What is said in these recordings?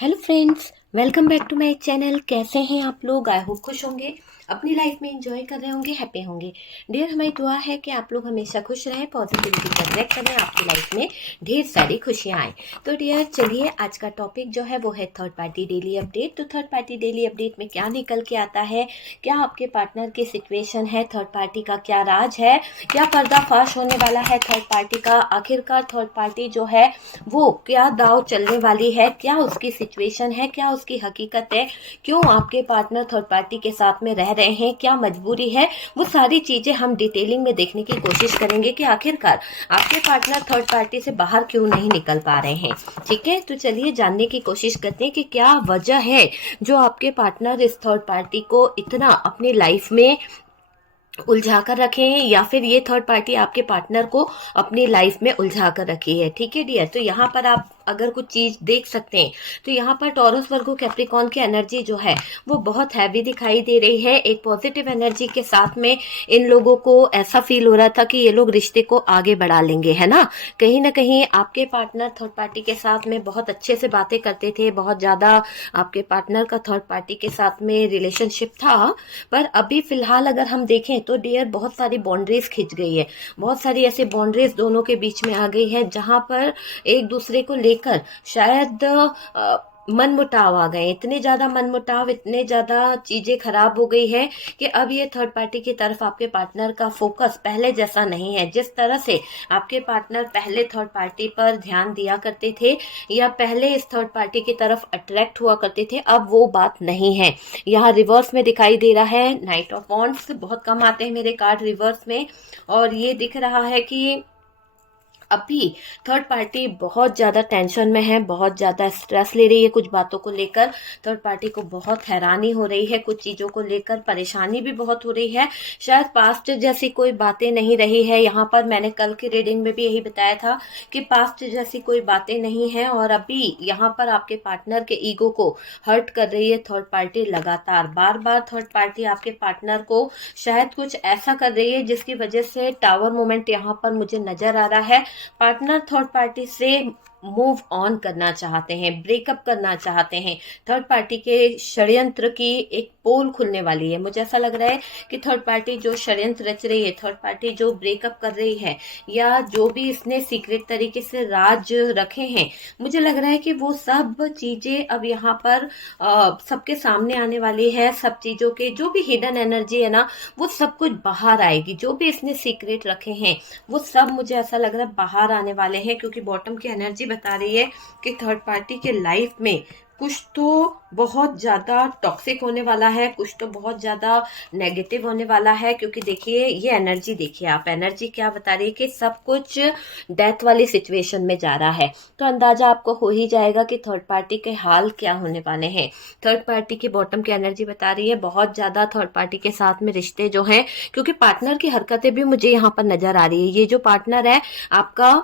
Hello friends, welcome back to my channel. कैसे हैं आप लोग? आई होप खुश होंगे, अपनी लाइफ में एंजॉय कर रहे होंगे, हैप्पी होंगे। डियर, हमारी दुआ है कि आप लोग हमेशा खुश रहें, पॉजिटिविटी का अट्रैक्ट करें, आपकी लाइफ में ढेर सारी खुशियां आए। तो डियर चलिए, आज का टॉपिक जो है वो है थर्ड पार्टी डेली अपडेट। तो थर्ड पार्टी डेली अपडेट में क्या निकल के आता है, क्या आपके पार्टनर की सिचुएशन है, थर्ड पार्टी का क्या राज है, क्या पर्दाफाश होने वाला है थर्ड पार्टी का, आखिरकार थर्ड पार्टी जो है वो क्या दाव चलने वाली है, क्या उसकी सिचुएशन है, क्या उसकी हकीकत है, क्यों आपके पार्टनर थर्ड पार्टी के साथ में रह रहे हैं, क्या मजबूरी है, वो सारी चीजें हम डिटेलिंग में देखने की कोशिश करेंगे कि आखिरकार आपके पार्टनर थर्ड पार्टी से बाहर क्यों नहीं निकल पा रहे हैं। ठीक है, तो चलिए जानने की कोशिश करते हैं कि क्या वजह है जो आपके पार्टनर इस थर्ड पार्टी को इतना अपनी लाइफ में उलझा कर रखे हैं, या फिर ये थर्ड पार्टी आपके पार्टनर को अपनी लाइफ में उलझा कर रखी है। ठीक है डियर, तो यहाँ पर आप अगर कुछ चीज देख सकते हैं तो यहाँ पर टॉरस वर्गो कैप्रिकॉर्न की एनर्जी जो है वो बहुत हैवी दिखाई दे रही है। एक पॉजिटिव एनर्जी के साथ में इन लोगों को ऐसा फील हो रहा था कि ये लोग रिश्ते को आगे बढ़ा लेंगे, है ना। कहीं ना कहीं आपके पार्टनर थर्ड पार्टी के साथ में बहुत अच्छे से बातें करते थे, बहुत ज्यादा आपके पार्टनर का थर्ड पार्टी के साथ में रिलेशनशिप था। पर अभी फिलहाल अगर हम देखें तो डियर बहुत सारी बाउंड्रीज खिंच गई है, बहुत सारी ऐसी बाउंड्रीज दोनों के बीच में आ गई है जहां पर एक दूसरे को लेकर शायद मन मुटाव आ गए। इतने ज्यादा मन मुटाव, इतने ज्यादा चीजें खराब हो गई है कि अब ये थर्ड पार्टी की तरफ आपके पार्टनर का फोकस पहले जैसा नहीं है। जिस तरह से आपके पार्टनर पहले थर्ड पार्टी पर ध्यान दिया करते थे या पहले इस थर्ड पार्टी की तरफ अट्रैक्ट हुआ करते थे, अब वो बात नहीं है। यहाँ रिवर्स में दिखाई दे रहा है नाइट ऑफ वॉन्ड्स, बहुत कम आते हैं मेरे कार्ड रिवर्स में, और ये दिख रहा है कि अभी थर्ड पार्टी बहुत ज्यादा टेंशन में है, बहुत ज्यादा स्ट्रेस ले रही है कुछ बातों को लेकर। थर्ड पार्टी को बहुत हैरानी हो रही है, कुछ चीजों को लेकर परेशानी भी बहुत हो रही है। शायद पास्ट जैसी कोई बातें नहीं रही है। यहाँ पर मैंने कल की रीडिंग में भी यही बताया था कि पास्ट जैसी कोई बातें नहीं है, और अभी यहाँ पर आपके पार्टनर के ईगो को हर्ट कर रही है थर्ड पार्टी। लगातार बार बार थर्ड पार्टी आपके पार्टनर को शायद कुछ ऐसा कर रही है जिसकी वजह से टावर मोमेंट यहाँ पर मुझे नजर आ रहा है। पार्टनर थर्ड पार्टी से मूव ऑन करना चाहते हैं, ब्रेकअप करना चाहते हैं। थर्ड पार्टी के षड्यंत्र की एक पोल खुलने वाली है। मुझे ऐसा लग रहा है कि थर्ड पार्टी जो षड्यंत्र रच रही है, थर्ड पार्टी जो ब्रेकअप कर रही है, या जो भी इसने सीक्रेट तरीके से राज रखे हैं, मुझे लग रहा है कि वो सब चीजें अब यहाँ पर सबके सामने आने वाली है। सब चीजों के जो भी हिडन एनर्जी है ना, वो सब कुछ बाहर आएगी। जो भी इसने सीक्रेट रखे हैं वो सब मुझे ऐसा लग रहा है बाहर आने वाले हैं, क्योंकि बॉटम की एनर्जी बता रही है कि थर्ड पार्टी के लाइफ में कुछ तो बहुत ज्यादा टॉक्सिक होने वाला है, कुछ तो बहुत ज्यादा नेगेटिव होने वाला है। क्योंकि देखिए ये एनर्जी, देखिए आप एनर्जी क्या बता रही है कि सब कुछ डेथ वाली सिचुएशन में जा रहा है। तो अंदाजा आपको हो ही जाएगा कि थर्ड पार्टी के हाल क्या होने वाले हैं। थर्ड पार्टी की बॉटम की एनर्जी बता रही है बहुत ज्यादा थर्ड पार्टी के साथ में रिश्ते जो हैं, क्योंकि पार्टनर की हरकतें भी मुझे यहाँ पर नजर आ रही है। ये जो पार्टनर है आपका,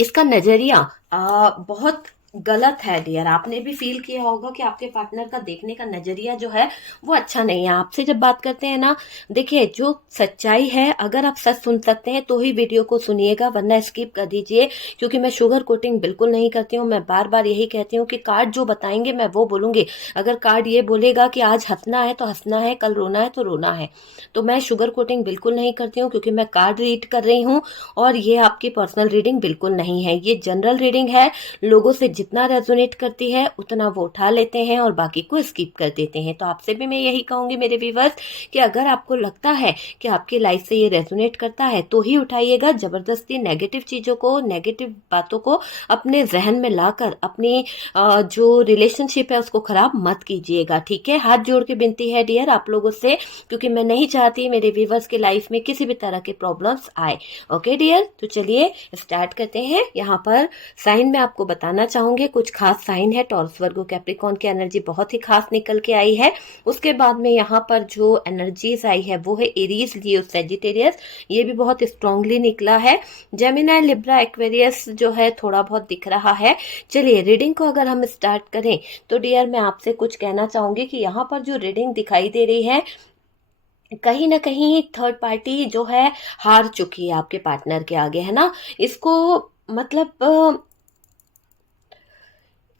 इसका नजरिया बहुत गलत है डियर। आपने भी फील किया होगा कि आपके पार्टनर का देखने का नजरिया जो है वो अच्छा नहीं है। आपसे जब बात करते हैं ना, देखिए जो सच्चाई है, अगर आप सच सुन सकते हैं तो ही वीडियो को सुनिएगा, वरना स्किप कर दीजिए। क्योंकि मैं शुगर कोटिंग बिल्कुल नहीं करती हूँ। मैं बार बार यही कहती हूँ कि कार्ड जो बताएंगे मैं वो बोलूंगी। अगर कार्ड ये बोलेगा कि आज हंसना है तो हंसना है, कल रोना है तो रोना है। तो मैं शुगर कोटिंग बिल्कुल नहीं करती हूँ, क्योंकि मैं कार्ड रीड कर रही हूँ और ये आपकी पर्सनल रीडिंग बिल्कुल नहीं है। ये जनरल रीडिंग है। लोगों से जितना रेजोनेट करती है उतना वो उठा लेते हैं और बाकी को स्किप कर देते हैं। तो आपसे भी मैं यही कहूंगी मेरे व्यूअर्स कि अगर आपको लगता है कि आपकी लाइफ से ये रेजोनेट करता है तो ही उठाइएगा। जबरदस्ती नेगेटिव चीजों को, नेगेटिव बातों को अपने जहन में लाकर अपनी जो रिलेशनशिप है उसको खराब मत कीजिएगा। ठीक है, हाथ जोड़ के विनती है डियर आप लोगों से, क्योंकि मैं नहीं चाहती मेरे व्यूअर्स की लाइफ में किसी भी तरह के प्रॉब्लम्स आए। ओके डियर, तो चलिए स्टार्ट करते हैं। यहाँ पर साइन में आपको बताना चाहूंगी, कुछ खास साइन है। टॉरस वर्गो कैप्रिकॉर्न की एनर्जी बहुत ही खास निकल के आई है। उसके बाद में यहाँ पर जो एनर्जीज आई है वो है एरीज, लियो, सेजिटेरियस, ये भी बहुत स्ट्रांगली निकला है। जेमिनाई, लिब्रा, एक्वेरियस जो है थोड़ा बहुत दिख रहा है। चलिए रीडिंग को अगर हम स्टार्ट करें तो डियर मैं आपसे कुछ कहना चाहूंगी कि यहाँ पर जो रीडिंग दिखाई दे रही है, कहीं ना कहीं थर्ड पार्टी जो है हार चुकी है आपके पार्टनर के आगे, है ना। इसको मतलब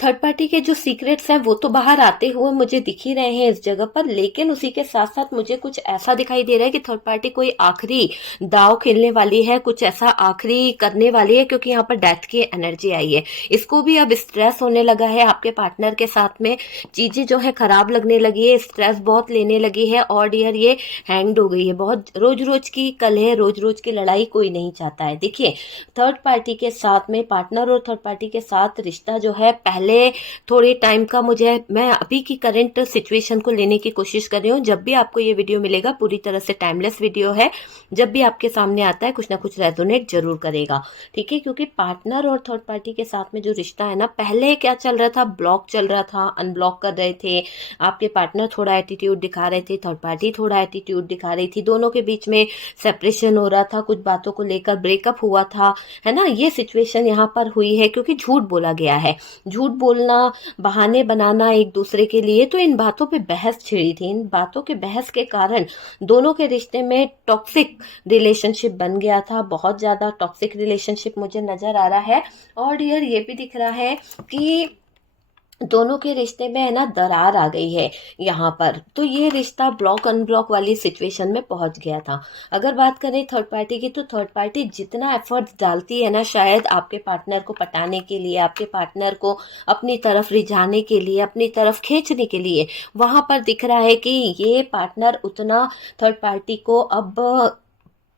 थर्ड पार्टी के जो सीक्रेट्स हैं वो तो बाहर आते हुए मुझे दिख ही रहे हैं इस जगह पर, लेकिन उसी के साथ साथ मुझे कुछ ऐसा दिखाई दे रहा है कि थर्ड पार्टी कोई आखिरी दाव खेलने वाली है, कुछ ऐसा आखिरी करने वाली है, क्योंकि यहाँ पर डेथ की एनर्जी आई है। इसको भी अब स्ट्रेस होने लगा है आपके पार्टनर के साथ में, चीजें जो है खराब लगने लगी है, स्ट्रेस बहुत लेने लगी है और डियर ये हैंग्ड हो गई है। बहुत रोज रोज की कलह, रोज रोज की लड़ाई कोई नहीं चाहता है। देखिए थर्ड पार्टी के साथ में, पार्टनर और थर्ड पार्टी के साथ रिश्ता जो है पहले थोड़े टाइम का, मैं अभी की करंट सिचुएशन को लेने की कोशिश कर रही हूँ। जब भी आपको ये वीडियो मिलेगा पूरी तरह से टाइमलेस वीडियो है, जब भी आपके सामने आता है कुछ ना कुछ रेजोनेट जरूर करेगा, ठीक है। क्योंकि पार्टनर और थर्ड पार्टी के साथ में जो रिश्ता है ना, पहले क्या चल रहा था, ब्लॉक चल रहा था, अनब्लॉक कर रहे थे। आपके पार्टनर थोड़ा एटीट्यूड दिखा रहे थे, थर्ड पार्टी थोड़ा एटीट्यूड दिखा रही थी, दोनों के बीच में सेपरेशन हो रहा था, कुछ बातों को लेकर ब्रेकअप हुआ था, है ना। ये सिचुएशन यहाँ पर हुई है क्योंकि झूठ बोला गया है, झूठ बोलना, बहाने बनाना एक दूसरे के लिए, तो इन बातों पे बहस छिड़ी थी। इन बातों के बहस के कारण दोनों के रिश्ते में टॉक्सिक रिलेशनशिप बन गया था, बहुत ज्यादा टॉक्सिक रिलेशनशिप मुझे नजर आ रहा है। और डियर ये भी दिख रहा है कि दोनों के रिश्ते में है ना दरार आ गई है यहाँ पर, तो ये रिश्ता ब्लॉक अनब्लॉक वाली सिचुएशन में पहुंच गया था। अगर बात करें थर्ड पार्टी की, तो थर्ड पार्टी जितना एफर्ट्स डालती है ना, शायद आपके पार्टनर को पटाने के लिए, आपके पार्टनर को अपनी तरफ रिझाने के लिए, अपनी तरफ खींचने के लिए, वहां पर दिख रहा है कि ये पार्टनर उतना थर्ड पार्टी को अब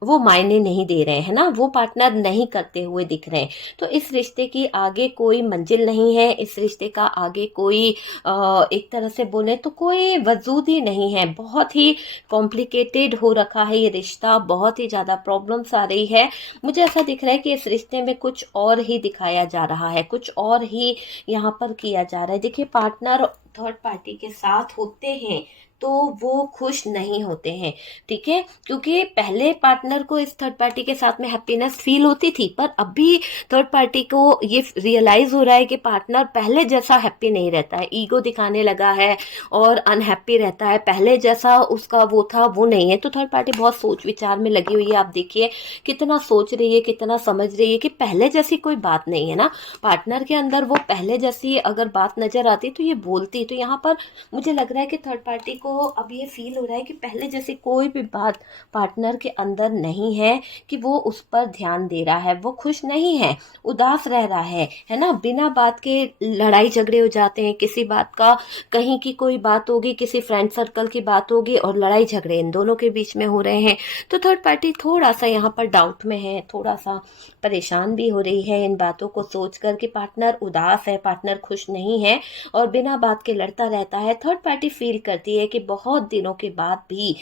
वो मायने नहीं दे रहे हैं ना, वो पार्टनर नहीं करते हुए दिख रहे हैं। तो इस रिश्ते की आगे कोई मंजिल नहीं है, इस रिश्ते का आगे कोई एक तरह से बोले तो कोई वजूद ही नहीं है। बहुत ही कॉम्प्लिकेटेड हो रखा है ये रिश्ता, बहुत ही ज़्यादा प्रॉब्लम्स आ रही है। मुझे ऐसा दिख रहा है कि इस रिश्ते में कुछ और ही दिखाया जा रहा है, कुछ और ही यहाँ पर किया जा रहा है। देखिए पार्टनर थर्ड पार्टी के साथ होते हैं तो वो खुश नहीं होते हैं, ठीक है। क्योंकि पहले पार्टनर को इस थर्ड पार्टी के साथ में हैप्पीनेस फील होती थी, पर अभी थर्ड पार्टी को ये रियलाइज हो रहा है कि पार्टनर पहले जैसा हैप्पी नहीं रहता है, ईगो दिखाने लगा है और अनहैप्पी रहता है, पहले जैसा उसका वो था वो नहीं है। तो थर्ड पार्टी बहुत सोच विचार में लगी हुई है। आप देखिए कितना सोच रही है, कितना समझ रही है कि पहले जैसी कोई बात नहीं है ना, पार्टनर के अंदर वो पहले जैसी अगर बात नजर आती तो ये बोलती। तो यहाँ पर मुझे लग रहा है कि थर्ड पार्टी को अब ये फील हो रहा है कि पहले जैसे कोई भी बात पार्टनर के अंदर नहीं है कि वो उस पर ध्यान दे रहा है, वो खुश नहीं है, उदास रह रहा है ना। बिना बात के लड़ाई झगड़े हो जाते हैं, किसी बात का, कहीं की कोई बात होगी, किसी फ्रेंड सर्कल की बात होगी और लड़ाई झगड़े इन दोनों के बीच में हो रहे हैं। तो थर्ड पार्टी थोड़ा सा यहाँ पर डाउट में है, थोड़ा सा परेशान भी हो रही है इन बातों को सोच कर कि पार्टनर उदास है, पार्टनर खुश नहीं है और बिना बात के लड़ता रहता है। थर्ड पार्टी फील करती है कि बहुत दिनों के बाद भी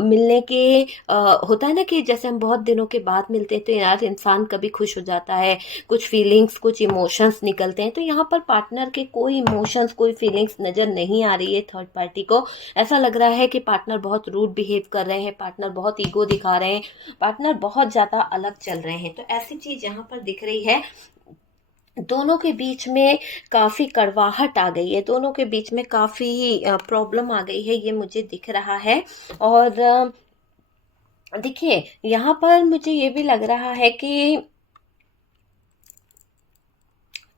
मिलने के होता है ना कि जैसे हम बहुत दिनों के बाद मिलते हैं तो यार इंसान कभी खुश हो जाता है, कुछ फीलिंग्स, कुछ इमोशंस निकलते हैं। तो यहाँ पर पार्टनर के कोई इमोशंस, कोई फीलिंग्स नजर नहीं आ रही है थर्ड पार्टी को। ऐसा लग रहा है कि पार्टनर बहुत रूड बिहेव कर रहे हैं, पार्टनर बहुत ईगो दिखा रहे हैं, पार्टनर बहुत ज्यादा अलग चल रहे हैं। तो ऐसी चीज यहाँ पर दिख रही है। दोनों के बीच में काफ़ी कड़वाहट आ गई है, दोनों के बीच में काफ़ी प्रॉब्लम आ गई है, ये मुझे दिख रहा है। और देखिए यहाँ पर मुझे ये भी लग रहा है कि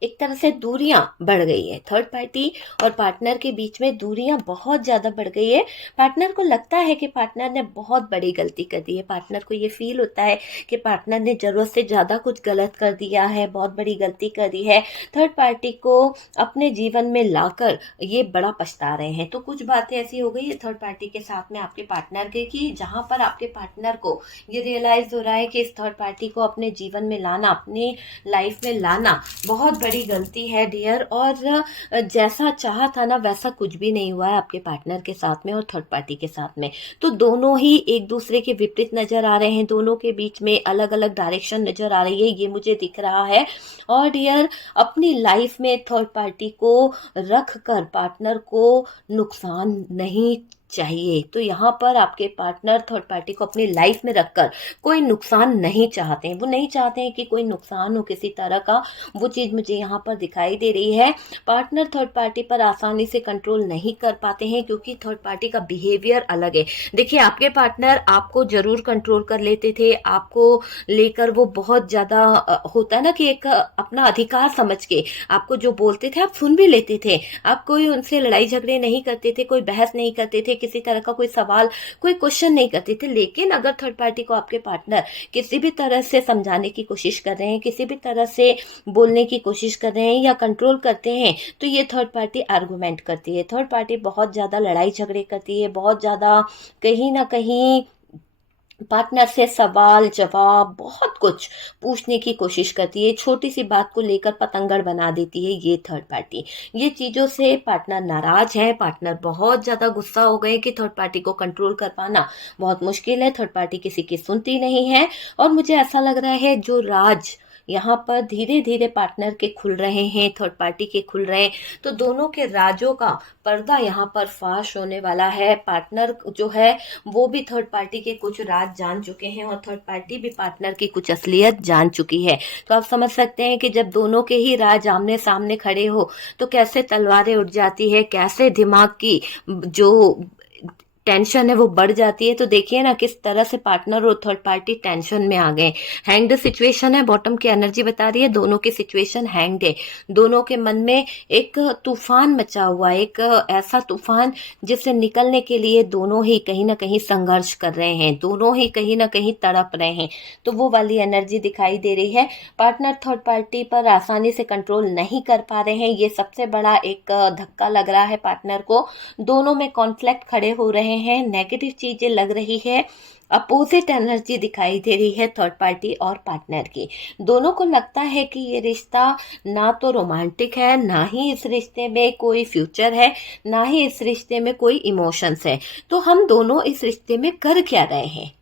एक तरह से दूरियां बढ़ गई है, थर्ड पार्टी और पार्टनर के बीच में दूरियां बहुत ज़्यादा बढ़ गई है। पार्टनर को लगता है कि पार्टनर ने बहुत बड़ी गलती कर दी है, पार्टनर को ये फील होता है कि पार्टनर ने ज़रूरत से ज़्यादा कुछ गलत कर दिया है, बहुत बड़ी गलती कर दी है। थर्ड पार्टी को अपने जीवन में लाकर ये बड़ा पछता रहे हैं। तो कुछ बातें ऐसी हो गई है थर्ड पार्टी के साथ में आपके पार्टनर के, कि जहाँ पर आपके पार्टनर को ये रियलाइज हो रहा है कि इस थर्ड पार्टी को अपने जीवन में लाना, अपनी लाइफ में लाना बहुत बड़ी गलती है डियर। और जैसा चाहा था ना वैसा कुछ भी नहीं हुआ है आपके पार्टनर के साथ में और थर्ड पार्टी के साथ में। तो दोनों ही एक दूसरे के विपरीत नजर आ रहे हैं, दोनों के बीच में अलग अलग डायरेक्शन नजर आ रही है, ये मुझे दिख रहा है। और डियर अपनी लाइफ में थर्ड पार्टी को रख कर पार्टनर को नुकसान नहीं चाहिए। तो यहाँ पर आपके पार्टनर थर्ड पार्टी को अपनी लाइफ में रखकर कोई नुकसान नहीं चाहते हैं, वो नहीं चाहते हैं कि कोई नुकसान हो किसी तरह का, वो चीज़ मुझे यहाँ पर दिखाई दे रही है। पार्टनर थर्ड पार्टी पर आसानी से कंट्रोल नहीं कर पाते हैं क्योंकि थर्ड पार्टी का बिहेवियर अलग है। देखिए, आपके पार्टनर आपको जरूर कंट्रोल कर लेते थे, आपको लेकर वो बहुत ज़्यादा होता है ना कि एक अपना अधिकार समझ के आपको जो बोलते थे आप सुन भी लेते थे, आप कोई उनसे लड़ाई झगड़े नहीं करते थे, कोई बहस नहीं करते थे, किसी तरह का कोई सवाल कोई क्वेश्चन नहीं करते थे। लेकिन अगर थर्ड पार्टी को आपके पार्टनर किसी भी तरह से समझाने की कोशिश कर रहे हैं, किसी भी तरह से बोलने की कोशिश कर रहे हैं या कंट्रोल करते हैं, तो ये थर्ड पार्टी आर्गुमेंट करती है, थर्ड पार्टी बहुत ज़्यादा लड़ाई झगड़े करती है, बहुत ज़्यादा कहीं ना कहीं पार्टनर से सवाल जवाब बहुत कुछ पूछने की कोशिश करती है, छोटी सी बात को लेकर पतंगड़ बना देती है ये थर्ड पार्टी। ये चीज़ों से पार्टनर नाराज है, पार्टनर बहुत ज़्यादा गुस्सा हो गए कि थर्ड पार्टी को कंट्रोल कर पाना बहुत मुश्किल है, थर्ड पार्टी किसी की सुनती नहीं है। और मुझे ऐसा लग रहा है जो राज यहाँ पर धीरे धीरे पार्टनर के खुल रहे हैं, थर्ड पार्टी के खुल रहे हैं, तो दोनों के राजों का पर्दा यहाँ पर फाश होने वाला है। पार्टनर जो है वो भी थर्ड पार्टी के कुछ राज जान चुके हैं और थर्ड पार्टी भी पार्टनर की कुछ असलियत जान चुकी है। तो आप समझ सकते हैं कि जब दोनों के ही राज आमने सामने खड़े हो तो कैसे तलवारें उठ जाती है, कैसे दिमाग की जो टेंशन है वो बढ़ जाती है। तो देखिए ना किस तरह से पार्टनर और थर्ड पार्टी टेंशन में आ गए। हैंग्ड सिचुएशन है, बॉटम की एनर्जी बता रही है दोनों की सिचुएशन हैंग्ड है, दोनों के मन में एक तूफान मचा हुआ है, एक ऐसा तूफान जिससे निकलने के लिए दोनों ही कहीं ना कहीं संघर्ष कर रहे हैं, दोनों ही कहीं ना कहीं तड़प रहे हैं। तो वो वाली एनर्जी दिखाई दे रही है। पार्टनर थर्ड पार्टी पर आसानी से कंट्रोल नहीं कर पा रहे हैं, ये सबसे बड़ा एक धक्का लग रहा है पार्टनर को। दोनों में कॉन्फ्लिक्ट खड़े हो रहे हैं, नेगेटिव चीजें लग रही है, अपोजिट एनर्जी दिखाई दे रही है थर्ड पार्टी और पार्टनर की। दोनों को लगता है कि ये रिश्ता ना तो रोमांटिक है, ना ही इस रिश्ते में कोई फ्यूचर है, ना ही इस रिश्ते में कोई इमोशंस है। तो हम दोनों इस रिश्ते में कर क्या रहे हैं?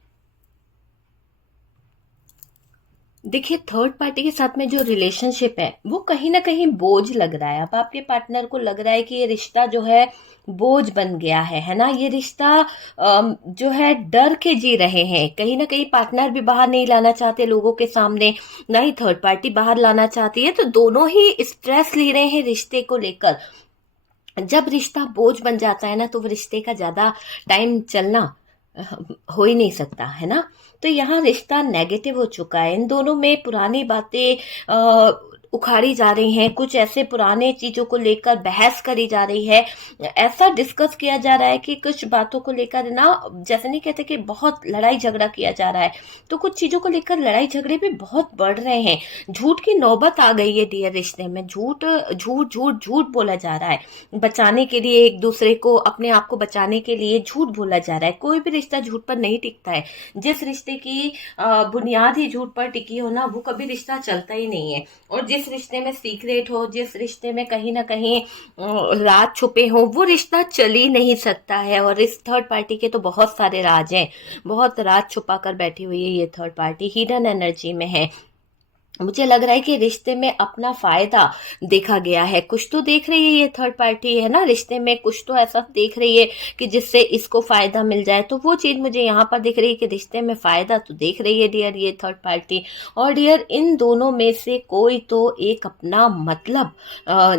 देखिए, थर्ड पार्टी के साथ में जो रिलेशनशिप है वो कहीं ना कहीं बोझ लग रहा है। अब आपके पार्टनर को लग रहा है कि ये रिश्ता जो है बोझ बन गया है ना, ये रिश्ता जो है डर के जी रहे हैं। कहीं ना कहीं पार्टनर भी बाहर नहीं लाना चाहते लोगों के सामने, ना ही थर्ड पार्टी बाहर लाना चाहती है, तो दोनों ही स्ट्रेस ले रहे हैं रिश्ते को लेकर। जब रिश्ता बोझ बन जाता है ना तो वो रिश्ते का ज्यादा टाइम चलना हो ही नहीं सकता है ना। तो यहाँ रिश्ता नेगेटिव हो चुका है, इन दोनों में पुरानी बातें उखाड़ी जा रही हैं, कुछ ऐसे पुराने चीजों को लेकर बहस करी जा रही है, ऐसा डिस्कस किया जा रहा है कि कुछ बातों को लेकर ना, जैसे नहीं कहते कि बहुत लड़ाई झगड़ा किया जा रहा है, तो कुछ चीजों को लेकर लड़ाई झगड़े भी बहुत बढ़ रहे हैं। झूठ की नौबत आ गई है डियर रिश्ते में, झूठ झूठ झूठ झूठ बोला जा रहा है, बचाने के लिए एक दूसरे को, अपने आप को बचाने के लिए झूठ बोला जा रहा है। कोई भी रिश्ता झूठ पर नहीं टिकता है, जिस रिश्ते की बुनियाद ही झूठ पर टिकी हो ना वो कभी रिश्ता चलता ही नहीं है। और जिस रिश्ते में सीक्रेट हो, जिस रिश्ते में कहीं ना कहीं राज छुपे हो, वो रिश्ता चल ही नहीं सकता है। और इस थर्ड पार्टी के तो बहुत सारे राज हैं, बहुत राज छुपा कर बैठी हुई है ये थर्ड पार्टी, हिडन एनर्जी में है। मुझे लग रहा है कि रिश्ते में अपना फायदा देखा गया है, कुछ तो देख रही है ये थर्ड पार्टी है ना, रिश्ते में कुछ तो ऐसा देख रही है कि जिससे इसको फायदा मिल जाए। तो वो चीज मुझे यहाँ पर दिख रही है कि रिश्ते में फायदा तो देख रही है डियर ये थर्ड पार्टी। और डियर इन दोनों में से कोई तो एक अपना मतलब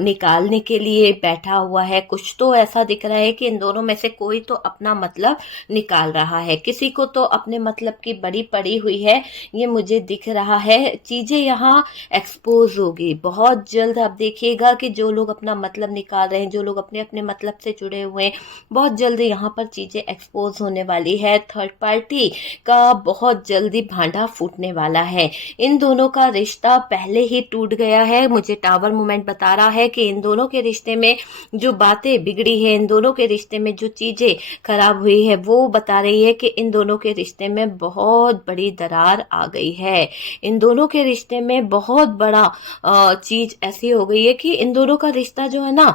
निकालने के लिए बैठा हुआ है, कुछ तो ऐसा दिख रहा है कि इन दोनों में से कोई तो अपना मतलब निकाल रहा है, किसी को तो अपने मतलब की बड़ी पड़ी हुई है, ये मुझे दिख रहा है। चीजें यहाँ एक्सपोज होगी बहुत जल्द। आप देखिएगा कि जो लोग अपना मतलब निकाल रहे हैं, जो लोग अपने अपने मतलब से जुड़े हुए हैं, बहुत जल्द यहाँ पर चीजें एक्सपोज होने वाली है। थर्ड पार्टी का बहुत जल्दी भांडा फूटने वाला है। इन दोनों का रिश्ता पहले ही टूट गया है। मुझे टावर मोमेंट बता रहा है कि इन दोनों के रिश्ते में जो बातें बिगड़ी है, इन दोनों के रिश्ते में जो चीजें खराब हुई है, वो बता रही है कि इन दोनों के रिश्ते में बहुत बड़ी दरार आ गई है। इन दोनों के रिश्ते में बहुत बड़ा चीज ऐसी हो गई है कि इन दोनों का रिश्ता जो है ना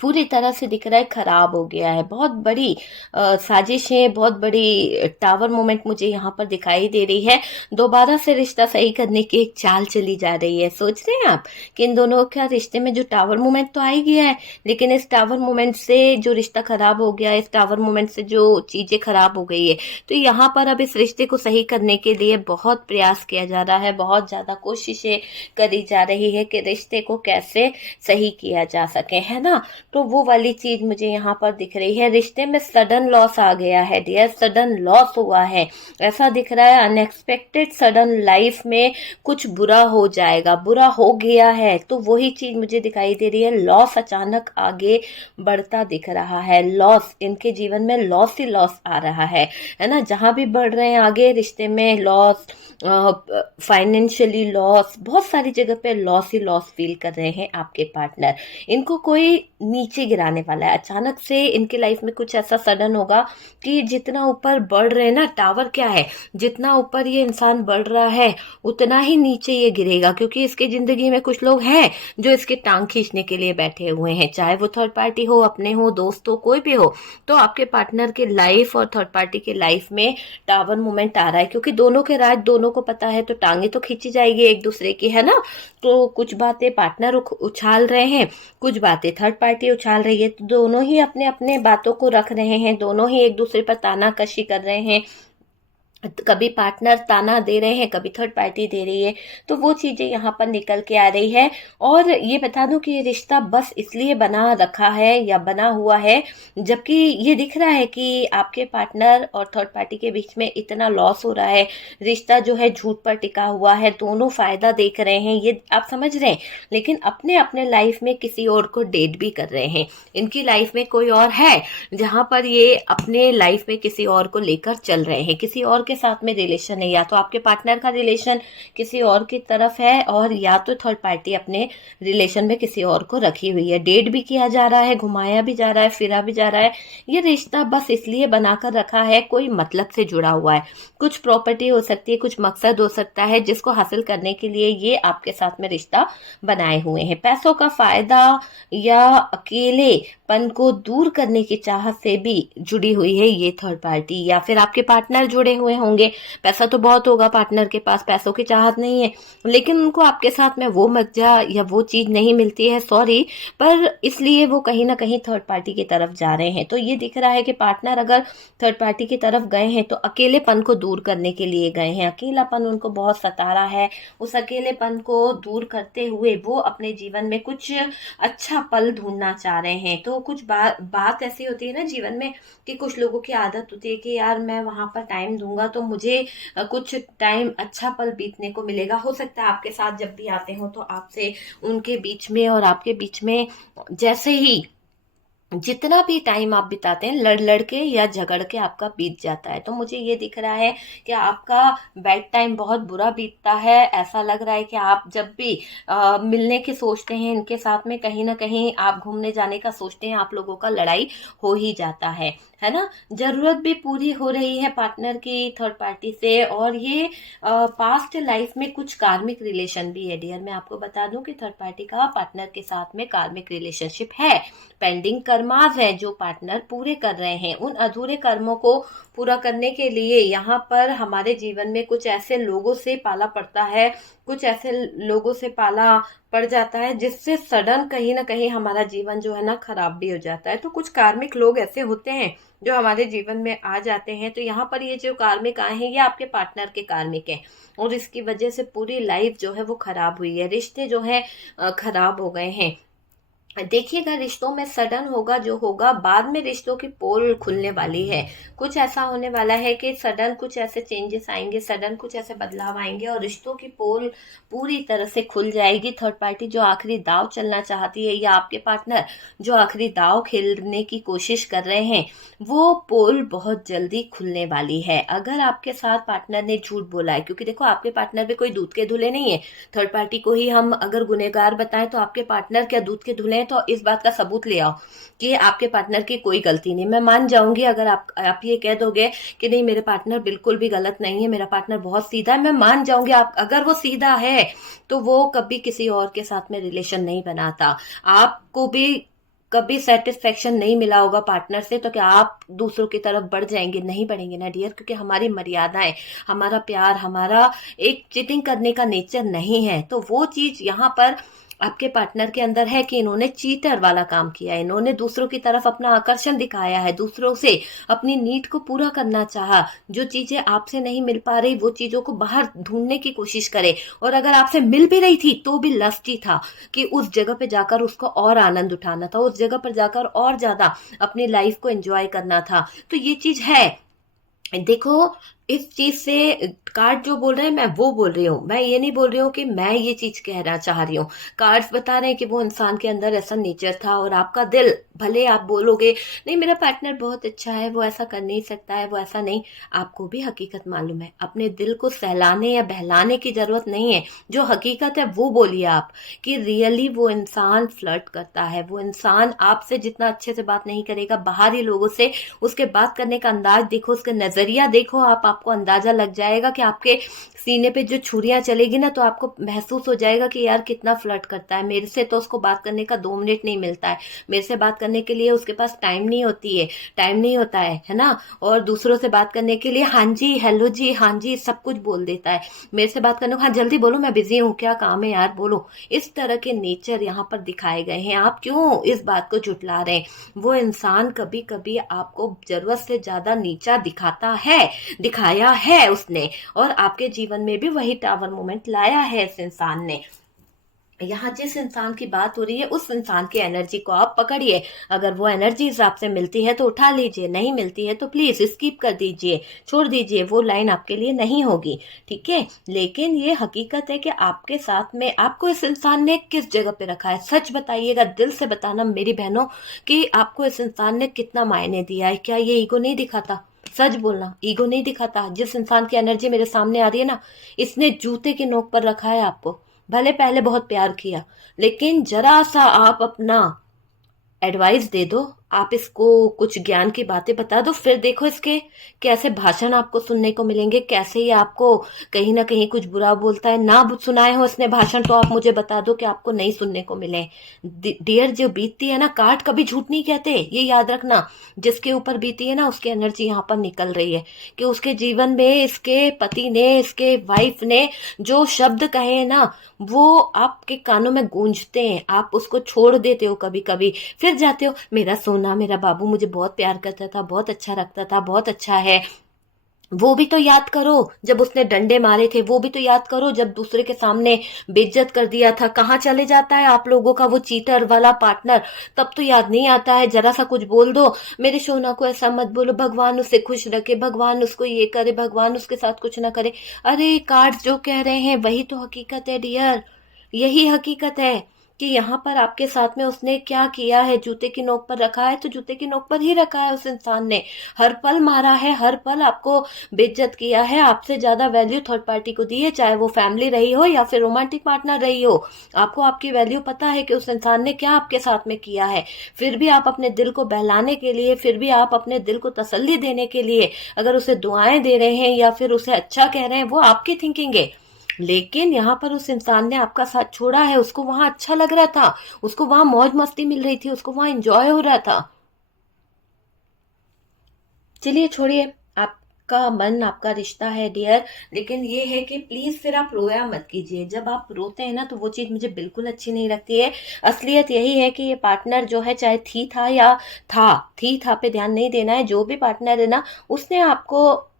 पूरी तरह से दिख रहा है खराब हो गया है। बहुत बड़ी साजिशें, बहुत बड़ी टावर मोमेंट मुझे यहाँ पर दिखाई दे रही है। दोबारा से रिश्ता सही करने की एक चाल चली जा रही है। सोच रहे हैं आप कि इन दोनों का रिश्ते में जो टावर मोमेंट तो आ ही गया है, लेकिन इस टावर मोमेंट से जो रिश्ता खराब हो गया, इस टावर मोमेंट से जो चीजें खराब हो गई है, तो यहाँ पर अब इस रिश्ते को सही करने के लिए बहुत प्रयास किया जा रहा है, बहुत ज्यादा कोशिशें करी जा रही है कि रिश्ते को कैसे सही किया जा सके, है ना। तो वो वाली चीज मुझे यहाँ पर दिख रही है। रिश्ते में सडन लॉस आ गया है डियर, सडन लॉस हुआ है, ऐसा दिख रहा है। अनएक्सपेक्टेड सडन लाइफ में कुछ बुरा हो जाएगा, बुरा हो गया है, तो वही चीज मुझे दिखाई दे रही है। लॉस अचानक आगे बढ़ता दिख रहा है, लॉस, इनके जीवन में लॉस ही लॉस आ रहा है ना। जहां भी बढ़ रहे हैं आगे रिश्ते में लॉस, फाइनेंशियली लॉस, बहुत सारी जगह पे लॉस ही लॉस फील कर रहे हैं आपके पार्टनर। इनको कोई नीचे गिराने वाला है। अचानक से इनके लाइफ में कुछ ऐसा सडन होगा कि जितना ऊपर बढ़ रहे हैं ना, टावर क्या है, जितना ऊपर ये इंसान बढ़ रहा है उतना ही नीचे ये गिरेगा, क्योंकि इसके जिंदगी में कुछ लोग हैं जो इसके टांग खींचने के लिए बैठे हुए हैं, चाहे वो थर्ड पार्टी हो, अपने हो, दोस्त हो, कोई भी हो। तो आपके पार्टनर के लाइफ और थर्ड पार्टी के लाइफ में टावर मोमेंट आ रहा है, क्योंकि दोनों के राज दोनों को पता है, तो टांगे तो खींची जाएगी एक दूसरे की, है ना। तो कुछ बातें पार्टनर उछाल रहे हैं, कुछ बातें थर्ड पार्टी उछाल रही है, तो दोनों ही अपने अपने बातों को रख रहे हैं, दोनों ही एक दूसरे पर तानाकशी कर रहे हैं। कभी पार्टनर ताना दे रहे हैं, कभी थर्ड पार्टी दे रही है, तो वो चीजें यहाँ पर निकल के आ रही है। और ये बता दूं कि ये रिश्ता बस इसलिए बना रखा है या बना हुआ है, जबकि ये दिख रहा है कि आपके पार्टनर और थर्ड पार्टी के बीच में इतना लॉस हो रहा है, रिश्ता जो है झूठ पर टिका हुआ है, दोनों फायदा देख रहे हैं, ये आप समझ रहे हैं, लेकिन अपने अपने लाइफ में किसी और को डेट भी कर रहे हैं। इनकी लाइफ में कोई और है जहां पर ये अपने लाइफ में किसी और को लेकर चल रहे हैं, किसी और के साथ में रिलेशन है, या तो आपके पार्टनर का रिलेशन किसी और की तरफ है, और या तो थर्ड पार्टी अपने रिलेशन में किसी और को रखी हुई है। डेट भी किया जा रहा है, घुमाया भी जा रहा है, फिरा भी जा रहा है। ये रिश्ता बस इसलिए बनाकर रखा है, कोई मतलब से जुड़ा हुआ है, कुछ प्रॉपर्टी हो सकती है, कुछ मकसद हो सकता है, जिसको हासिल करने के लिए ये आपके साथ में रिश्ता बनाए हुए हैं। पैसों का फायदा या अकेलेपन को दूर करने की चाहत से भी जुड़ी हुई है ये थर्ड पार्टी, या फिर आपके पार्टनर जुड़े हुए होंगे। पैसा तो बहुत होगा पार्टनर के पास, पैसों की चाहत नहीं है, लेकिन उनको आपके साथ में वो मजा या वो चीज नहीं मिलती है, सॉरी, पर इसलिए वो कहीं ना कहीं थर्ड पार्टी की तरफ जा रहे हैं। तो ये दिख रहा है कि पार्टनर अगर थर्ड पार्टी की तरफ गए हैं तो अकेलेपन को दूर करने के लिए गए हैं। अकेलापन उनको बहुत सता रहा है, उस अकेलेपन को दूर करते हुए वो अपने जीवन में कुछ अच्छा पल ढूंढना चाह रहे हैं। तो कुछ बात ऐसी होती है ना जीवन में कि कुछ लोगों की आदत होती है कि यार मैं वहां पर टाइम दूंगा तो मुझे कुछ टाइम अच्छा पल बीतने को मिलेगा। हो सकता है आपके साथ जब भी आते हो तो आपसे उनके बीच में और आपके बीच में जैसे ही जितना भी टाइम आप बिताते हैं लड़ लड़ के या झगड़ के आपका बीत जाता है। तो मुझे ये दिख रहा है कि आपका बैड टाइम बहुत बुरा बीतता है। ऐसा लग रहा है कि आप जब भी मिलने की सोचते हैं इनके साथ में, कहीं ना कहीं आप घूमने जाने का सोचते हैं, आप लोगों का लड़ाई हो ही जाता है ना। जरूरत भी पूरी हो रही है पार्टनर की थर्ड पार्टी से, और ये पास्ट लाइफ में कुछ कार्मिक रिलेशन भी है डियर। मैं आपको बता दूं कि थर्ड पार्टी का पार्टनर के साथ में कार्मिक रिलेशनशिप है, पेंडिंग कर्मास है जो पार्टनर पूरे कर रहे हैं। उन अधूरे कर्मों को पूरा करने के लिए यहाँ पर हमारे जीवन में कुछ ऐसे लोगों से पाला पड़ता है, कुछ ऐसे लोगों से पाला पड़ जाता है जिससे सडन कहीं ना कहीं हमारा जीवन जो है ना खराब भी हो जाता है। तो कुछ कार्मिक लोग ऐसे होते हैं जो हमारे जीवन में आ जाते हैं। तो यहाँ पर ये जो कार्मिक आए हैं ये आपके पार्टनर के कार्मिक हैं, और इसकी वजह से पूरी लाइफ जो है वो खराब हुई है, रिश्ते जो है खराब हो गए हैं। देखिएगा रिश्तों में सडन होगा जो होगा, बाद में रिश्तों की पोल खुलने वाली है। कुछ ऐसा होने वाला है कि सडन कुछ ऐसे चेंजेस आएंगे, सडन कुछ ऐसे बदलाव आएंगे और रिश्तों की पोल पूरी तरह से खुल जाएगी। थर्ड पार्टी जो आखिरी दाव चलना चाहती है या आपके पार्टनर जो आखिरी दाव खेलने की कोशिश कर रहे हैं, वो पोल बहुत जल्दी खुलने वाली है। अगर आपके साथ पार्टनर ने झूठ बोला है, क्योंकि देखो आपके पार्टनर भी कोई दूध के धुले नहीं है, थर्ड पार्टी को ही हम अगर गुनहगार बताएं तो आपके पार्टनर क्या दूध के धुले हैं, तो इस बात का सबूत ले आओ कि आपके पार्टनर की कोई गलती नहीं। मैं मान जाऊंगी अगर आप ये कह दोगे कि नहीं मेरे पार्टनर बिल्कुल भी गलत नहीं है, मेरा पार्टनर बहुत सीधा है, मैं मान जाऊंगी। आप अगर वो सीधा है तो वो कभी किसी और के साथ में रिलेशन नहीं बनाता, आपको भी कभी सेटिस्फेक्शन नहीं मिला होगा पार्टनर से, तो क्या आप दूसरों की तरफ बढ़ जाएंगे? नहीं बढ़ेंगे ना डियर, क्योंकि हमारी मर्यादाएं, हमारा प्यार, हमारा एक चीटिंग करने का नेचर नहीं है। तो वो चीज यहाँ पर आपके पार्टनर के अंदर है कि इन्होंने चीटर वाला काम किया है, इन्होंने दूसरों की तरफ अपना आकर्षण दिखाया है, दूसरों से अपनी नीड को पूरा करना चाहा, जो चीजें आपसे नहीं मिल पा रही वो चीजों को बाहर ढूंढने की कोशिश करे, और अगर आपसे मिल भी रही थी तो भी लस्टी था कि उस जगह पे जाकर उसको और आनंद उठाना था, उस जगह पर जाकर और ज्यादा अपनी लाइफ को एंजॉय करना था। तो ये चीज है। देखो, इस चीज से कार्ड जो बोल रहे हैं मैं वो बोल रही हूँ, मैं ये नहीं बोल रही हूँ कि मैं ये चीज कहना चाह रही हूँ। कार्ड्स बता रहे हैं कि वो इंसान के अंदर ऐसा नेचर था, और आपका दिल, भले आप बोलोगे नहीं मेरा पार्टनर बहुत अच्छा है, वो ऐसा कर नहीं सकता है, वो ऐसा नहीं, आपको भी हकीकत मालूम है। अपने दिल को सहलाने या बहलाने की जरूरत नहीं है, जो हकीकत है वो बोलिए आप, कि रियली वो इंसान फ्लर्ट करता है, वो इंसान आपसे जितना अच्छे से बात नहीं करेगा बाहरी लोगों से, उसके बात करने का अंदाज देखो, उसका नजरिया देखो, आपको अंदाजा लग जाएगा कि आपके सीने पे जो छुरियां चलेगी ना, तो आपको महसूस हो जाएगा कि यार कितना फ्लर्ट करता है मेरे से, तो उसको बात करने का 2 मिनट नहीं मिलता है, मेरे से बात करने के लिए उसके पास टाइम नहीं होती है, टाइम नहीं होता है ना। और दूसरों से बात करने के लिए हाँ जी, हेलो जी, हाँ जी, सब कुछ बोल देता है। मेरे से बात करने को हाँ जल्दी बोलो, मैं बिजी हूँ, क्या काम है यार, बोलो। इस तरह के नेचर यहाँ पर दिखाए गए हैं। आप क्यों इस बात को झुटला रहे हैं? वो इंसान कभी कभी आपको जरूरत से ज्यादा नीचा दिखाता है, दिखाया है उसने, और आपके जीवन में भी वही टावर मोमेंट लाया है इस इंसान ने। यहाँ जिस इंसान की बात हो रही है उस इंसान की एनर्जी को आप पकड़िए, अगर वो एनर्जी आपसे मिलती है तो उठा लीजिए, नहीं मिलती है तो प्लीज स्किप कर दीजिए, छोड़ दीजिए, वो लाइन आपके लिए नहीं होगी, ठीक है। लेकिन ये हकीकत है कि आपके साथ में आपको इस इंसान ने किस जगह पे रखा है, सच बताइएगा, दिल से बताना मेरी बहनों, कि आपको इस इंसान ने कितना मायने दिया है। क्या ये ईगो नहीं दिखाता? सच बोलना, ईगो नहीं दिखाता? जिस इंसान की एनर्जी मेरे सामने आ रही है ना, इसने जूते की नोक पर रखा है आपको। भले पहले बहुत प्यार किया, लेकिन जरा सा आप अपना एडवाइस दे दो, आप इसको कुछ ज्ञान की बातें बता दो, फिर देखो इसके कैसे भाषण आपको सुनने को मिलेंगे, कैसे ये आपको कहीं ना कहीं कुछ बुरा बोलता है। ना सुनाए हो इसने भाषण तो आप मुझे बता दो कि आपको नहीं सुनने को मिले। डियर, जो बीतती है ना, काट कभी झूठ नहीं कहते, ये याद रखना। जिसके ऊपर बीती है ना, उसकी एनर्जी यहाँ पर निकल रही है कि उसके जीवन में इसके पति ने, इसके वाइफ ने जो शब्द कहे हैं ना, वो आपके कानों में गूंजते हैं, आप उसको छोड़ देते हो कभी कभी, फिर जाते हो मेरा सोना, मेरा बाबू मुझे बहुत प्यार करता था, बहुत अच्छा रखता था, बहुत अच्छा है। वो भी तो याद करो जब उसने डंडे मारे थे, वो भी तो याद करो जब दूसरे के सामने बेइज्जत कर दिया था। कहाँ चले जाता है आप लोगों का वो चीटर वाला पार्टनर? तब तो याद नहीं आता है, जरा सा कुछ बोल दो, मेरे सोना को ऐसा मत बोलो, भगवान उसे खुश रखे, भगवान उसको ये करे, भगवान उसके साथ कुछ ना करे। अरे कार्ड्स जो कह रहे हैं वही तो हकीकत है डियर, यही हकीकत है कि यहाँ पर आपके साथ में उसने क्या किया है। जूते की नोक पर रखा है तो जूते की नोक पर ही रखा है उस इंसान ने, हर पल मारा है, हर पल आपको बेइज्जत किया है, आपसे ज्यादा वैल्यू थर्ड पार्टी को दी है, चाहे वो फैमिली रही हो या फिर रोमांटिक पार्टनर रही हो। आपको आपकी वैल्यू पता है कि उस इंसान ने क्या आपके साथ में किया है, फिर भी आप अपने दिल को बहलाने के लिए, फिर भी आप अपने दिल को तसल्ली देने के लिए अगर उसे दुआएं दे रहे हैं या फिर उसे अच्छा कह रहे हैं, वो आपकी थिंकिंग है। लेकिन यहाँ पर उस इंसान ने आपका साथ छोड़ा है, उसको वहां अच्छा लग रहा था, उसको वहां मौज मस्ती मिल रही थी, उसको वहां एंजॉय हो रहा था। चलिए छोड़िए, आपका मन, आपका रिश्ता है डियर, लेकिन ये है कि प्लीज फिर आप रोया मत कीजिए। जब आप रोते हैं ना तो वो चीज मुझे बिल्कुल अच्छी नहीं लगती है। असलियत यही है कि ये पार्टनर जो है, चाहे थी था या थी था पे ध्यान नहीं देना है, जो भी पार्टनर है ना, उसने आपको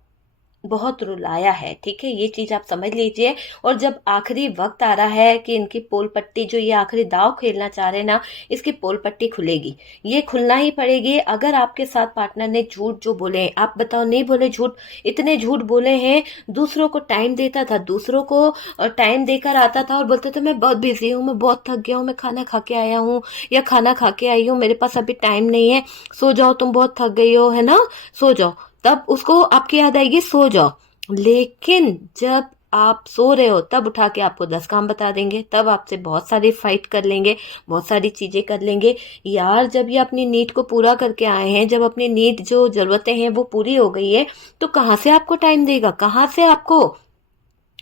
बहुत रुलाया है, ठीक है, ये चीज आप समझ लीजिए। और जब आखिरी वक्त आ रहा है कि इनकी पोल पट्टी, जो ये आखिरी दाव खेलना चाह रहे हैं ना, इसकी पोल पट्टी खुलेगी, ये खुलना ही पड़ेगी। अगर आपके साथ पार्टनर ने झूठ जो बोले, आप बताओ नहीं बोले झूठ, इतने झूठ बोले हैं, दूसरों को टाइम देता था, दूसरों को टाइम देकर आता था और बोलते थे मैं बहुत बिजी हूँ, मैं बहुत थक गया हूँ, मैं खाना खा के आया हूँ या खाना खा के आई हूँ, मेरे पास अभी टाइम नहीं है, सो जाओ, तुम बहुत थक गई हो, है ना, सो जाओ। तब उसको आपकी याद आएगी, सो जाओ। लेकिन जब आप सो रहे हो तब उठा के आपको 10 काम बता देंगे, तब आपसे बहुत सारी फाइट कर लेंगे, बहुत सारी चीजें कर लेंगे। यार जब ये अपनी नीड को पूरा करके आए हैं, जब अपनी नीड जो जरूरतें हैं वो पूरी हो गई है, तो कहाँ से आपको टाइम देगा, कहाँ से आपको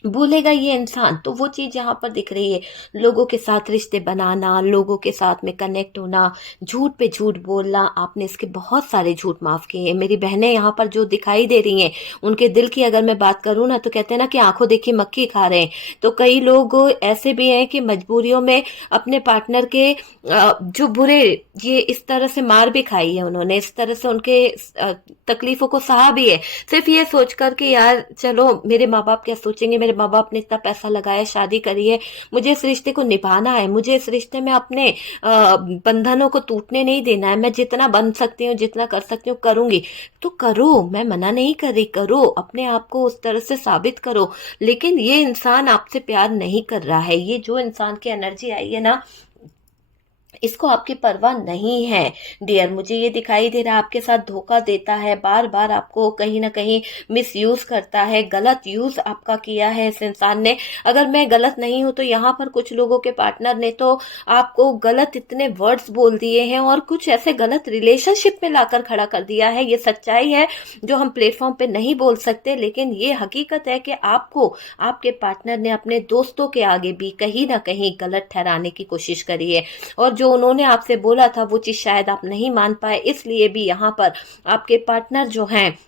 बोलेगा ये इंसान, तो वो चीज़ यहाँ पर दिख रही है। लोगों के साथ रिश्ते बनाना, लोगों के साथ में कनेक्ट होना, झूठ पे झूठ बोलना, आपने इसके बहुत सारे झूठ माफ़ किए हैं। मेरी बहनें यहाँ पर जो दिखाई दे रही हैं, उनके दिल की अगर मैं बात करूँ ना, तो कहते हैं ना कि आंखों देखी मक्खी खा रहे हैं। तो कई लोग ऐसे भी हैं कि मजबूरियों में अपने पार्टनर के जो बुरे, ये इस तरह से मार भी खाई है उन्होंने, इस तरह से उनके तकलीफों को सहा भी है, सिर्फ ये सोच कर कि यार चलो मेरे माँ बाप क्या सोचेंगे, मेरे माँ बाप ने इतना पैसा लगाया, शादी करी है, मुझे इस रिश्ते को निभाना है, मुझे इस रिश्ते में अपने बंधनों को टूटने नहीं देना है, मैं जितना बन सकती हूँ, जितना कर सकती हूँ करूंगी। तो करो, मैं मना नहीं कर रही, करो, अपने आप को उस तरह से साबित करो। लेकिन ये इंसान आपसे प्यार नहीं कर रहा है, ये जो इंसान की एनर्जी आई है ना, इसको आपकी परवाह नहीं है डियर। मुझे ये दिखाई दे रहा है आपके साथ धोखा देता है, बार बार आपको कहीं ना कहीं मिस यूज करता है, गलत यूज आपका किया है इस इंसान ने। अगर मैं गलत नहीं हूं तो यहाँ पर कुछ लोगों के पार्टनर ने तो आपको गलत इतने वर्ड्स बोल दिए हैं और कुछ ऐसे गलत रिलेशनशिप में लाकर खड़ा कर दिया है। ये सच्चाई है जो हम प्लेटफॉर्म पे नहीं बोल सकते, लेकिन ये हकीकत है कि आपको आपके पार्टनर ने अपने दोस्तों के आगे भी कहीं ना कहीं गलत ठहराने की कोशिश करी है। और जो उन्होंने आपसे बोला था वो चीज शायद आप नहीं मान पाए, इसलिए भी यहाँ पर आपके पार्टनर जो हैं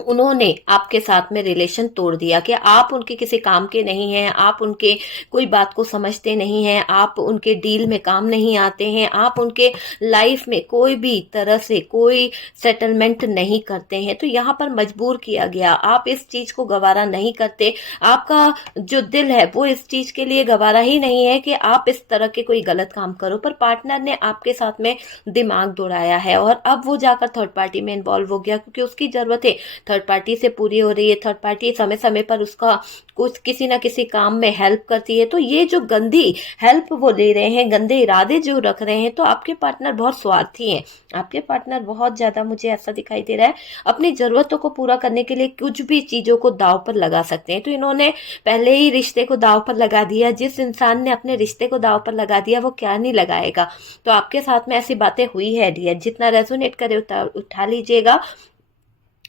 उन्होंने आपके साथ में रिलेशन तोड़ दिया कि आप उनके किसी काम के नहीं हैं, आप उनके कोई बात को समझते नहीं हैं, आप उनके डील में काम नहीं आते हैं, आप उनके लाइफ में कोई भी तरह से कोई सेटलमेंट नहीं करते हैं। तो यहाँ पर मजबूर किया गया, आप इस चीज को गवारा नहीं करते, आपका जो दिल है वो इस चीज के लिए गवारा ही नहीं है कि आप इस तरह के कोई गलत काम करो। पर पार्टनर ने आपके साथ में दिमाग दौड़ाया है और अब वो जाकर थर्ड पार्टी में इन्वॉल्व हो गया, क्योंकि उसकी जरूरतें थर्ड पार्टी से पूरी हो रही है, थर्ड पार्टी समय समय पर उसका कुछ किसी ना किसी काम में हेल्प करती है। तो ये जो गंदी हेल्प वो ले रहे हैं, गंदे इरादे जो रख रहे हैं, तो आपके पार्टनर बहुत स्वार्थी हैं। आपके पार्टनर बहुत ज्यादा, मुझे ऐसा दिखाई दे रहा है, अपनी जरूरतों को पूरा करने के लिए कुछ भी चीजों को दाव पर लगा सकते हैं। तो इन्होंने पहले ही रिश्ते को दाव पर लगा दिया। जिस इंसान ने अपने रिश्ते को दाव पर लगा दिया वो क्या नहीं लगाएगा। तो आपके साथ में ऐसी बातें हुई है डियर, जितना रेजोनेट करे उठा लीजिएगा।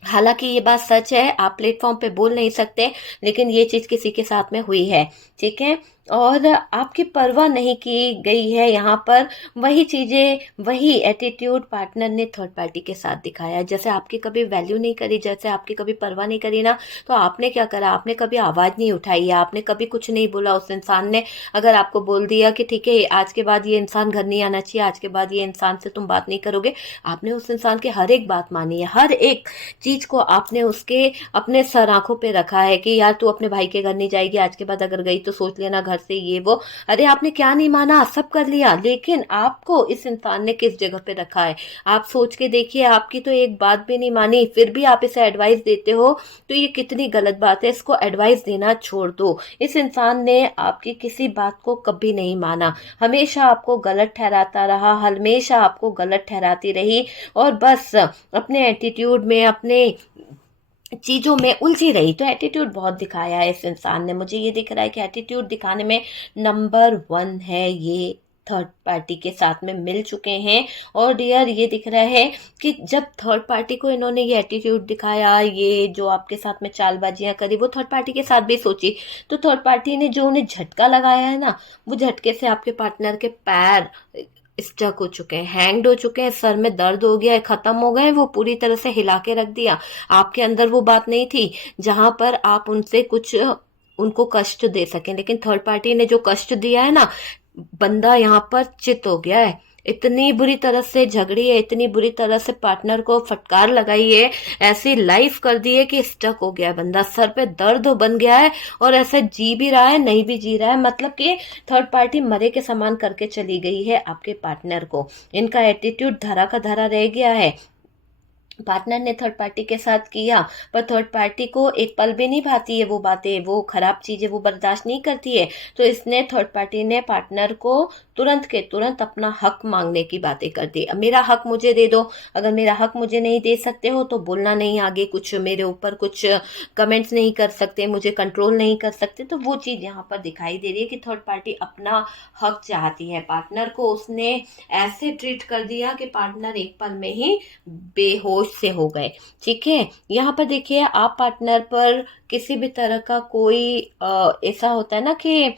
हालांकि ये बात सच है, आप प्लेटफॉर्म पे बोल नहीं सकते, लेकिन ये चीज किसी के साथ में हुई है, ठीक है। और आपकी परवाह नहीं की गई है यहाँ पर, वही चीजें, वही एटीट्यूड पार्टनर ने थर्ड पार्टी के साथ दिखाया। जैसे आपकी कभी वैल्यू नहीं करी, जैसे आपकी कभी परवाह नहीं करी ना, तो आपने क्या करा, आपने कभी आवाज नहीं उठाई है, आपने कभी कुछ नहीं बोला उस इंसान ने। अगर आपको बोल दिया कि ठीक है आज के बाद ये इंसान घर नहीं आना चाहिए, आज के बाद ये इंसान से तुम बात नहीं करोगे, आपने उस इंसान की हर एक बात मानी है, हर एक चीज को आपने उसके अपने सर आंखों पे रखा है कि यार तू अपने भाई के घर नहीं जाएगी, आज के बाद अगर गई तो सोच लेना घर से ये वो। अरे आपने क्या नहीं माना, सब कर लिया, लेकिन आपको इस इंसान ने किस जगह पे रखा है आप सोच के देखिए। आपकी तो एक बात भी नहीं मानी, फिर भी आप इसे एडवाइस देते हो, तो ये कितनी गलत बात है। इसको एडवाइस देना छोड़ दो। इस इंसान ने आपकी किसी बात को कभी नहीं माना, हमेशा आपको गलत ठहराता रहा, हमेशा आपको गलत ठहराती रही, और बस अपने एटीट्यूड में, अपने चीजों में उलझी रही। तो एटीट्यूड बहुत दिखाया है इस इंसान ने, मुझे ये दिख रहा है कि एटीट्यूड दिखाने में नंबर 1 है, ये थर्ड पार्टी के साथ में मिल चुके हैं। और डियर ये दिख रहा है कि जब थर्ड पार्टी को इन्होंने ये एटीट्यूड दिखाया, ये जो आपके साथ में चालबाजियां करी, वो थर्ड पार्टी के साथ भी सोची, तो थर्ड पार्टी ने जो उन्हें झटका लगाया है ना, वो झटके से आपके पार्टनर के पैर स्टक हो चुके हैं, हैंग्ड हो चुके हैं, सर में दर्द हो गया है, खत्म हो गए, वो पूरी तरह से हिला के रख दिया। आपके अंदर वो बात नहीं थी जहां पर आप उनसे कुछ उनको कष्ट दे सकें, लेकिन थर्ड पार्टी ने जो कष्ट दिया है ना, बंदा यहाँ पर चित हो गया है। इतनी बुरी तरह से झगड़ी है, इतनी बुरी तरह से पार्टनर को फटकार लगाई है, ऐसी लाइफ कर दी है कि स्टक हो गया है बंदा, सर पे दर्द बन गया है, और ऐसे जी भी रहा है नहीं भी जी रहा है। मतलब कि थर्ड पार्टी मरे के समान करके चली गई है आपके पार्टनर को। इनका एटीट्यूड धरा का धरा रह गया है। पार्टनर ने थर्ड पार्टी के साथ किया, पर थर्ड पार्टी को एक पल भी नहीं भाती है वो बातें, वो खराब चीजें वो बर्दाश्त नहीं करती है। तो इसने, थर्ड पार्टी ने पार्टनर को तुरंत के तुरंत अपना हक मांगने की बातें करती है। अब मेरा हक मुझे दे दो, अगर मेरा हक मुझे नहीं दे सकते हो तो बोलना नहीं, आगे कुछ मेरे ऊपर कुछ कमेंट्स नहीं कर सकते, मुझे कंट्रोल नहीं कर सकते। तो वो चीज़ यहाँ पर दिखाई दे रही है कि थर्ड पार्टी अपना हक चाहती है। पार्टनर को उसने ऐसे ट्रीट कर दिया कि पार्टनर एक पल में ही बेहोश से हो गए। ठीक है, यहाँ पर देखिए आप पार्टनर पर किसी भी तरह का कोई ऐसा होता है ना कि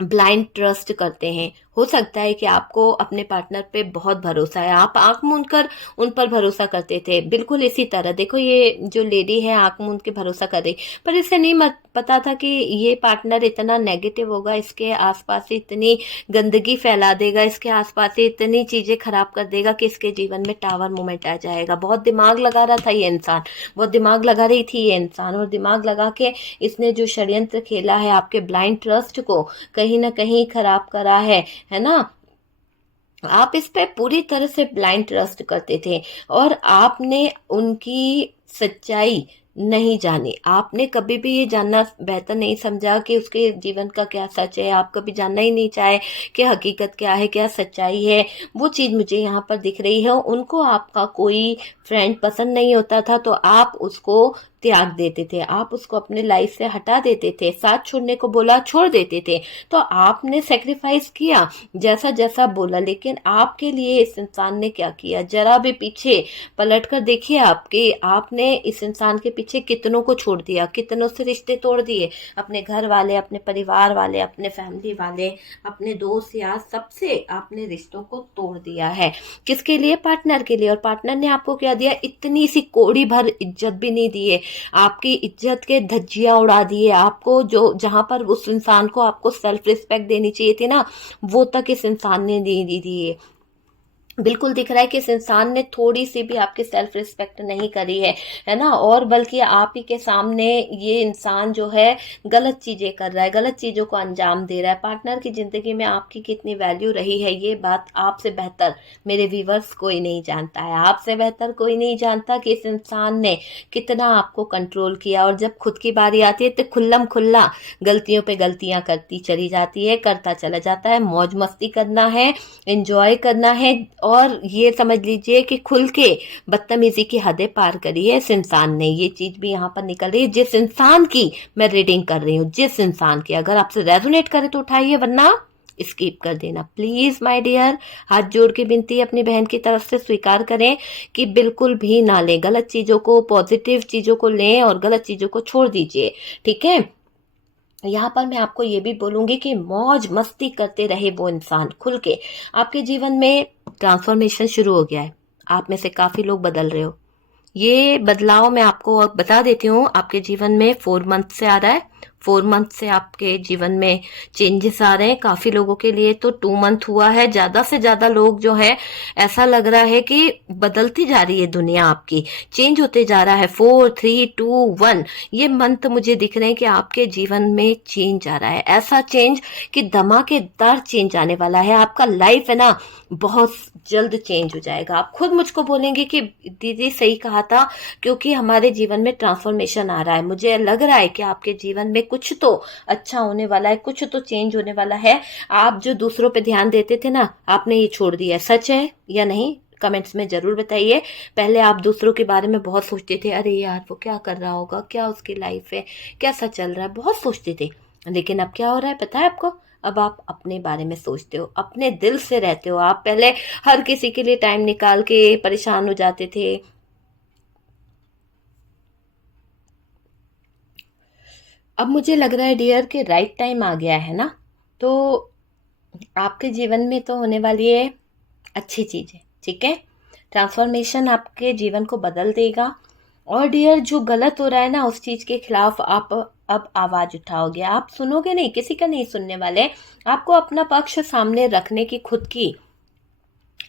ब्लाइंड ट्रस्ट करते हैं। हो सकता है कि आपको अपने पार्टनर पे बहुत भरोसा है, आप आंख मूंद कर उन पर भरोसा करते थे। बिल्कुल इसी तरह देखो ये जो लेडी है आंख मूंद के भरोसा कर रही, पर इसे नहीं पता था कि ये पार्टनर इतना नेगेटिव होगा, इसके आसपास ही इतनी गंदगी फैला देगा, इसके आसपास ही इतनी चीजें खराब कर देगा कि इसके जीवन में टावर मोमेंट आ जाएगा। बहुत दिमाग लगा रहा था ये इंसान, बहुत दिमाग लगा रही थी ये इंसान, और दिमाग लगा के इसने जो षड्यंत्र खेला है आपके ब्लाइंड ट्रस्ट को कहीं ना कहीं खराब करा है ना। आप इस पे पूरी तरह से ब्लाइंड ट्रस्ट करते थे और आपने उनकी सच्चाई नहीं जानी। आपने कभी भी ये जानना बेहतर नहीं समझा कि उसके जीवन का क्या सच है। आप कभी जानना ही नहीं चाहे कि हकीकत क्या है, क्या सच्चाई है। वो चीज़ मुझे यहाँ पर दिख रही है। उनको आपका कोई फ्रेंड पसंद नहीं होता था तो आप उसको त्याग देते थे, आप उसको अपने लाइफ से हटा देते थे, साथ छोड़ने को बोला छोड़ देते थे। तो आपने सेक्रीफाइस किया जैसा जैसा बोला, लेकिन आपके लिए इस इंसान ने क्या किया जरा भी पीछे पलट कर देखिए। आपने इस इंसान के पीछे कितनों को छोड़ दिया, कितनों से रिश्ते तोड़ दिए, अपने घर वाले, अपने परिवार वाले, अपने फैमिली वाले, अपने दोस्त यार, सबसे आपने रिश्तों को तोड़ दिया है। किसके लिए? पार्टनर के लिए। और पार्टनर ने आपको क्या दिया? इतनी सी कोड़ी भर इज्जत भी नहीं दिए, आपकी इज्जत के धज्जियां उड़ा दिए। आपको जो जहां पर उस इंसान को आपको सेल्फ रिस्पेक्ट देनी चाहिए थी ना, वो तक इस इंसान ने नहीं दी है। बिल्कुल दिख रहा है कि इस इंसान ने थोड़ी सी भी आपकी सेल्फ रिस्पेक्ट नहीं करी है ना। और बल्कि आप ही के सामने ये इंसान जो है गलत चीजें कर रहा है, गलत चीजों को अंजाम दे रहा है। पार्टनर की जिंदगी में आपकी कितनी वैल्यू रही है ये बात आपसे बेहतर मेरे व्यूवर्स कोई नहीं जानता है, आपसे बेहतर कोई नहीं जानता कि इस इंसान ने कितना आपको कंट्रोल किया। और जब खुद की बारी आती है तो खुल्लम खुल्ला गलतियों पे गलतियां करती चली जाती है, करता चला जाता है। मौज मस्ती करना है, एंजॉय करना है, और ये समझ लीजिए कि खुल के बदतमीजी की हदें पार करी है इस इंसान ने। ये चीज भी यहाँ पर निकल रही है जिस इंसान की मैं रीडिंग कर रही हूँ, जिस इंसान की। अगर आपसे रेजोनेट करे तो उठाइए, वरना स्किप कर देना प्लीज माय डियर। हाथ जोड़ के विनती अपनी बहन की तरफ से स्वीकार करें कि बिल्कुल भी ना लें गलत चीजों को, पॉजिटिव चीजों को लें और गलत चीजों को छोड़ दीजिए। ठीक है, यहाँ पर मैं आपको ये भी बोलूंगी कि मौज मस्ती करते रहे वो इंसान खुल के। आपके जीवन में ट्रांसफॉर्मेशन शुरू हो गया है, आप में से काफी लोग बदल रहे हो। ये बदलाव मैं आपको बता देती हूँ, आपके जीवन में 4 मंथ से आ रहा है। 4 मंथ से आपके जीवन में चेंजेस आ रहे हैं। काफी लोगों के लिए तो 2 मंथ हुआ है। ज्यादा से ज्यादा लोग जो है ऐसा लग रहा है कि बदलती जा रही है दुनिया, आपकी चेंज होते जा रहा है। 4 3 2 1 ये मंथ मुझे दिख रहे हैं कि आपके जीवन में चेंज आ रहा है। ऐसा चेंज कि धमाकेदार चेंज आने वाला है। आपका लाइफ है ना बहुत जल्द चेंज हो जाएगा। आप खुद मुझको बोलेंगे कि दीदी सही कहा था, क्योंकि हमारे जीवन में ट्रांसफॉर्मेशन आ रहा है। मुझे लग रहा है कि आपके जीवन में कुछ तो अच्छा होने वाला है, कुछ तो चेंज होने वाला है। आप जो दूसरों पे ध्यान देते थे ना, आपने ये छोड़ दिया है। सच है या नहीं कमेंट्स में जरूर बताइए। पहले आप दूसरों के बारे में बहुत सोचते थे, अरे यार वो क्या कर रहा होगा, क्या उसकी लाइफ है, कैसा चल रहा है, बहुत सोचते थे। लेकिन अब क्या हो रहा है पता है आपको? अब आप अपने बारे में सोचते हो, अपने दिल से रहते हो। आप पहले हर किसी के लिए टाइम निकाल के परेशान हो जाते थे। अब मुझे लग रहा है डियर कि राइट टाइम आ गया है ना। तो आपके जीवन में तो होने वाली है अच्छी चीजें। ठीक है, ट्रांसफॉर्मेशन आपके जीवन को बदल देगा। और डियर जो गलत हो रहा है ना उस चीज के खिलाफ आप अब आवाज उठाओगे। आप सुनोगे नहीं, किसी का नहीं सुनने वाले। आपको अपना पक्ष सामने रखने की खुद की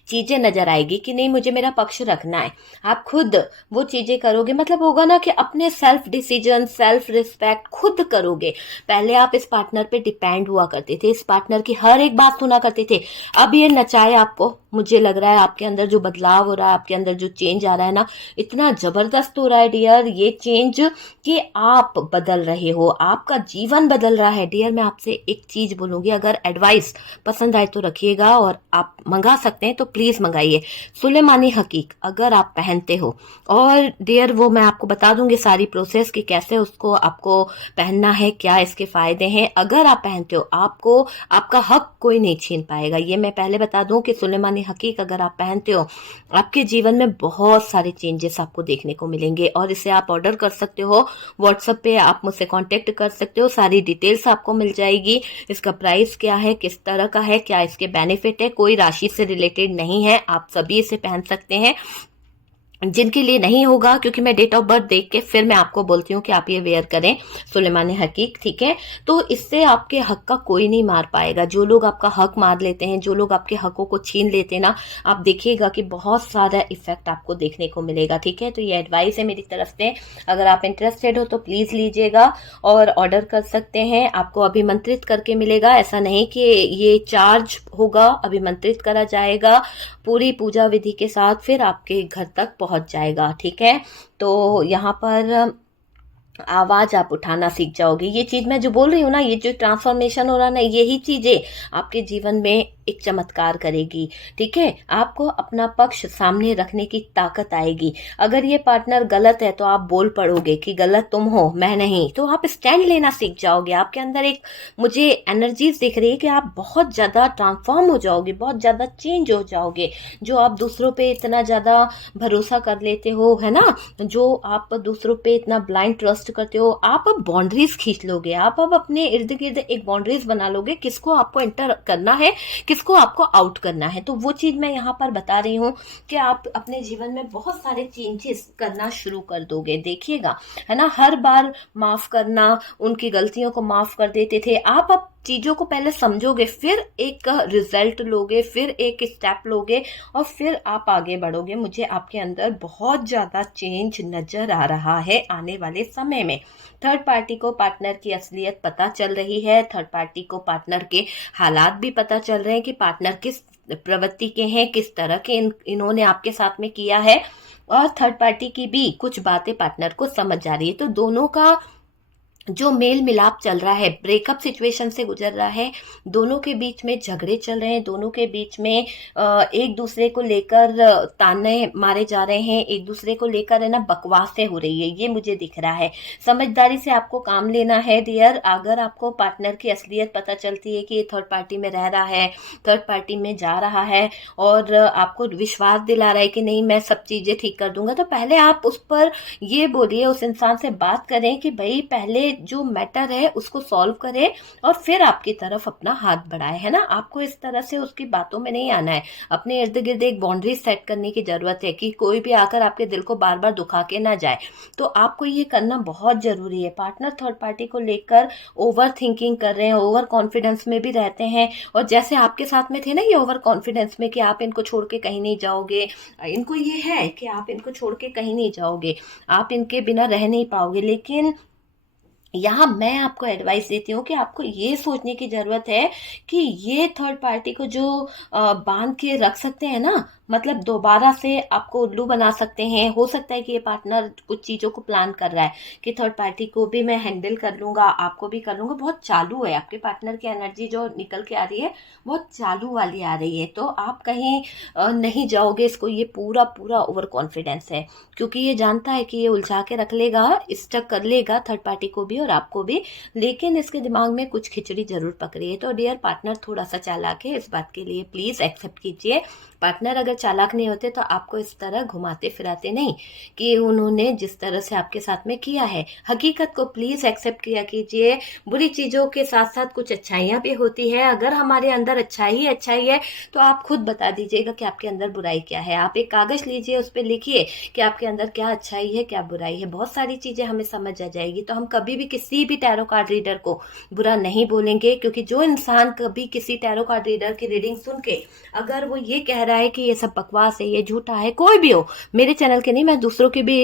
चीजें नजर आएगी कि नहीं मुझे मेरा पक्ष रखना है, आप खुद वो चीजें करोगे। मतलब होगा ना कि अपने सेल्फ डिसीजन, सेल्फ रिस्पेक्ट खुद करोगे। पहले आप इस पार्टनर पे डिपेंड हुआ करते थे, इस पार्टनर की हर एक बात सुना करते थे। अब ये नचाए आपको, मुझे लग रहा है आपके अंदर जो बदलाव हो रहा है, आपके अंदर जो चेंज आ रहा है ना, इतना जबरदस्त हो रहा है डियर ये चेंज कि आप बदल रहे हो, आपका जीवन बदल रहा है। डियर मैं आपसे एक चीज बोलूंगी, अगर एडवाइस पसंद आए तो रखिएगा, और आप मंगा सकते हैं तो प्लीज मंगाइए। सुलेमानी हकीक अगर आप पहनते हो, और डियर वो मैं आपको बता दूंगी सारी प्रोसेस कि कैसे उसको आपको पहनना है, क्या इसके फायदे हैं। अगर आप पहनते हो आपको आपका हक कोई नहीं छीन पाएगा, ये मैं पहले बता दूं कि सुलेमानी हकीक अगर आप पहनते हो आपके जीवन में बहुत सारे चेंजेस आपको देखने को मिलेंगे। और इसे आप ऑर्डर कर सकते हो, व्हाट्सएप पे आप मुझसे कांटेक्ट कर सकते हो, सारी डिटेल्स आपको मिल जाएगी। इसका प्राइस क्या है, किस तरह का है, क्या इसके बेनिफिट है, कोई राशि से रिलेटेड नहीं है, आप सभी इसे पहन सकते हैं। जिनके लिए नहीं होगा, क्योंकि मैं डेट ऑफ बर्थ देख के फिर मैं आपको बोलती हूँ कि आप ये वेयर करें सुलेमान हकीक, ठीक है। तो इससे आपके हक का कोई नहीं मार पाएगा। जो लोग आपका हक मार लेते हैं, जो लोग आपके हकों को छीन लेते हैं ना, आप देखिएगा कि बहुत सारा इफेक्ट आपको देखने को मिलेगा, ठीक है। तो ये एडवाइस है मेरी तरफ से, अगर आप इंटरेस्टेड हो तो प्लीज लीजिएगा और ऑर्डर कर सकते हैं। आपको अभिमंत्रित करके मिलेगा, ऐसा नहीं कि ये चार्ज होगा, अभिमंत्रित करा जाएगा पूरी पूजा विधि के साथ, फिर आपके घर तक पहुंच जाएगा, ठीक है। तो यहाँ पर आवाज आप उठाना सीख जाओगे। ये चीज मैं जो बोल रही हूँ ना, ये जो ट्रांसफॉर्मेशन हो रहा है ना, यही चीजें आपके जीवन में एक चमत्कार करेगी, ठीक है। आपको अपना पक्ष सामने रखने की ताकत आएगी। अगर ये पार्टनर गलत है तो आप बोल पड़ोगे कि गलत तुम हो, मैं नहीं, तो आप स्टैंड लेना सीख जाओगे। आपके अंदर एक मुझे एनर्जीज दिख रही है कि आप बहुत ज्यादा ट्रांसफॉर्म हो जाओगे, बहुत ज्यादा चेंज हो जाओगे। जो आप दूसरों पे इतना ज्यादा भरोसा कर लेते हो, है ना, जो आप दूसरों पे इतना ब्लाइंड ट्रस्ट करते हो, आप अब बाउंड्रीज खींच लोगे। आप अब अपने इर्द गिर्द एक बाउंड्रीज बना लोगे, किसको आपको एंटर करना है, किसको आपको आउट करना है। तो वो चीज मैं यहाँ पर बता रही हूँ कि आप अपने जीवन में बहुत सारे चेंजेस करना शुरू कर दोगे, देखिएगा, है ना। हर बार माफ करना, उनकी गलतियों को माफ कर देते थे, आप अब चीजों को पहले समझोगे, फिर एक रिजल्ट लोगे, फिर एक स्टेप लोगे, और फिर आप आगे बढ़ोगे। मुझे आपके अंदर बहुत ज्यादा चेंज नजर आ रहा है आने वाले समय में। थर्ड पार्टी को पार्टनर की असलियत पता चल रही है, थर्ड पार्टी को पार्टनर के हालात भी पता चल रहे हैं कि पार्टनर किस प्रवृत्ति के हैं, किस तरह के इन्होंने आपके साथ में किया है, और थर्ड पार्टी की भी कुछ बातें पार्टनर को समझ आ रही है। तो दोनों का जो मेल मिलाप चल रहा है, ब्रेकअप सिचुएशन से गुजर रहा है, दोनों के बीच में झगड़े चल रहे हैं, दोनों के बीच में एक दूसरे को लेकर ताने मारे जा रहे हैं, एक दूसरे को लेकर है ना बकवासें हो रही है, ये मुझे दिख रहा है। समझदारी से आपको काम लेना है डियर। अगर आपको पार्टनर की असलियत पता चलती है कि ये थर्ड पार्टी में रह रहा है, थर्ड पार्टी में जा रहा है, और आपको विश्वास दिला रहा है कि नहीं मैं सब चीजें ठीक कर दूंगा, तो पहले आप उस पर ये बोलिए, उस इंसान से बात करें कि भाई पहले जो मैटर है उसको सॉल्व करे, और फिर आपकी तरफ अपना हाथ बढ़ाए, है ना। आपको इस तरह से उसकी बातों में नहीं आना है। अपने इर्द गिर्द एक बाउंड्री सेट करने की जरूरत है कि कोई भी आकर आपके दिल को बार बार दुखा के ना जाए। तो आपको ये करना बहुत जरूरी है। पार्टनर थर्ड पार्टी को लेकर ओवर थिंकिंग कर रहे हैं, ओवर कॉन्फिडेंस में भी रहते हैं, और जैसे आपके साथ में थे ना ये ओवर कॉन्फिडेंस में कि आप इनको छोड़ के कहीं नहीं जाओगे, इनको ये है कि आप इनको छोड़ के कहीं नहीं जाओगे, आप इनके बिना रह नहीं पाओगे। लेकिन यहाँ मैं आपको एडवाइस देती हूँ कि आपको ये सोचने की जरूरत है कि ये थर्ड पार्टी को जो बांध के रख सकते हैं ना, मतलब दोबारा से आपको उल्लू बना सकते हैं। हो सकता है कि ये पार्टनर कुछ चीजों को प्लान कर रहा है कि थर्ड पार्टी को भी मैं हैंडल कर लूंगा, आपको भी कर लूंगा। बहुत चालू है आपके पार्टनर की एनर्जी, जो निकल के आ रही है बहुत चालू वाली आ रही है। तो आप कहीं नहीं जाओगे, इसको ये पूरा पूरा ओवर कॉन्फिडेंस है, क्योंकि ये जानता है कि ये उलझा के रख लेगा, स्टक कर लेगा थर्ड पार्टी को भी और आपको भी। लेकिन इसके दिमाग में कुछ खिचड़ी जरूर पक रही है। तो डियर पार्टनर थोड़ा सा चालाक है, इस बात के लिए प्लीज एक्सेप्ट कीजिए। पार्टनर अगर चालाक नहीं होते तो आपको इस तरह घुमाते फिराते नहीं कि उन्होंने जिस तरह से आपके साथ में किया है। हकीकत को प्लीज एक्सेप्ट किया कीजिए। बुरी चीजों के साथ साथ कुछ अच्छाइयां भी होती है। अगर हमारे अंदर अच्छाई है तो आप खुद बता दीजिएगा कि आपके अंदर बुराई क्या है। आप एक कागज लीजिए, उस पर लिखिए कि आपके अंदर क्या अच्छाई है, क्या बुराई है। बहुत सारी चीजें हमें समझ आ जाएगी। तो हम कभी भी किसी भी टैरो कार्ड रीडर को बुरा नहीं बोलेंगे, क्योंकि जो इंसान कभी किसी टैरो कार्ड रीडर की रीडिंग सुन के अगर वो ये कह रहा है कि ये सब सब बकवास है, ये झूठा है, कोई भी हो, मेरे चैनल के नहीं, मैं दूसरों के भी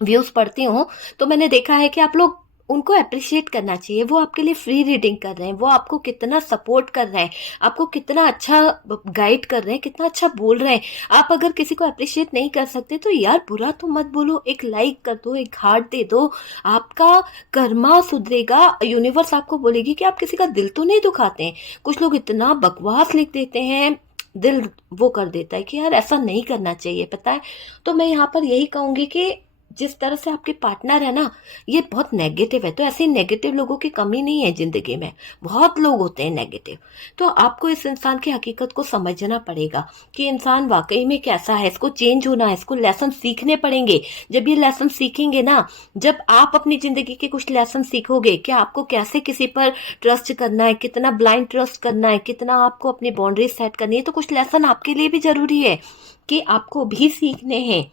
व्यूज पढ़ती हूँ, तो मैंने देखा है कि आप लोग उनको अप्रिशिएट करना चाहिए। वो आपके लिए फ्री रीडिंग कर रहे हैं, वो आपको कितना सपोर्ट कर रहे हैं, आपको कितना अच्छा गाइड कर रहे हैं, कितना अच्छा बोल रहे हैं। आप अगर किसी को अप्रिशिएट नहीं कर सकते तो यार बुरा तो मत बोलो, एक लाइक कर दो, एक हार्ट दे दो, आपका कर्मा सुधरेगा। यूनिवर्स आपको बोलेगी कि आप किसी का दिल तो नहीं दुखाते हैं। कुछ लोग इतना बकवास लिख देते हैं, दिल वो कर देता है कि यार ऐसा नहीं करना चाहिए, पता है। तो मैं यहाँ पर यही कहूंगी कि जिस तरह से आपके पार्टनर है ना, ये बहुत नेगेटिव है, तो ऐसे नेगेटिव लोगों की कमी नहीं है जिंदगी में, बहुत लोग होते हैं नेगेटिव। तो आपको इस इंसान की हकीकत को समझना पड़ेगा कि इंसान वाकई में कैसा है, इसको चेंज होना है, इसको लेसन सीखने पड़ेंगे। जब ये लेसन सीखेंगे ना, जब आप अपनी जिंदगी के कुछ लेसन सीखोगे कि आपको कैसे किसी पर ट्रस्ट करना है, कितना ब्लाइंड ट्रस्ट करना है, कितना आपको अपनी बाउंड्री सेट करनी है, तो कुछ लेसन आपके लिए भी जरूरी है कि आपको भी सीखने हैं,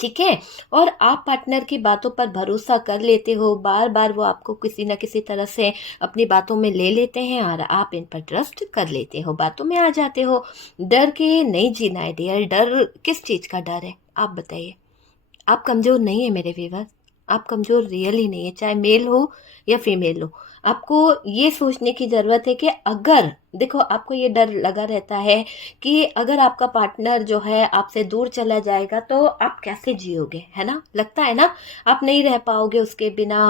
ठीक है। और आप पार्टनर की बातों पर भरोसा कर लेते हो, बार बार वो आपको किसी न किसी तरह से अपनी बातों में ले लेते हैं और आप इन पर ट्रस्ट कर लेते हो, बातों में आ जाते हो। डर के नहीं जीना है डियर। डर किस चीज का डर है आप बताइए। आप कमजोर नहीं है मेरे व्यूअर्स, आप कमजोर रियल ही नहीं है, चाहे मेल हो या फीमेल हो। आपको ये सोचने की जरूरत है कि अगर देखो आपको ये डर लगा रहता है कि अगर आपका पार्टनर जो है आपसे दूर चला जाएगा तो आप कैसे जियोगे, है ना, लगता है ना, आप नहीं रह पाओगे उसके बिना।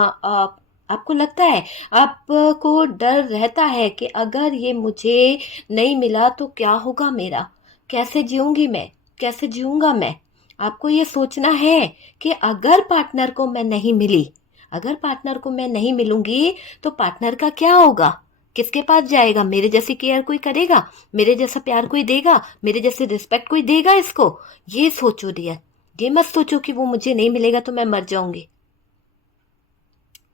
आपको लगता है, आपको डर रहता है कि अगर ये मुझे नहीं मिला तो क्या होगा मेरा, कैसे जीऊंगी मैं, कैसे जीऊंगा मैं। आपको ये सोचना है कि अगर पार्टनर को मैं नहीं मिली, अगर पार्टनर को मैं नहीं मिलूंगी तो पार्टनर का क्या होगा, किसके पास जाएगा, मेरे जैसी केयर कोई करेगा, मेरे जैसा प्यार कोई देगा, मेरे जैसे रिस्पेक्ट कोई देगा इसको। ये सोचो डियर, ये मत सोचो कि वो मुझे नहीं मिलेगा तो मैं मर जाऊंगी।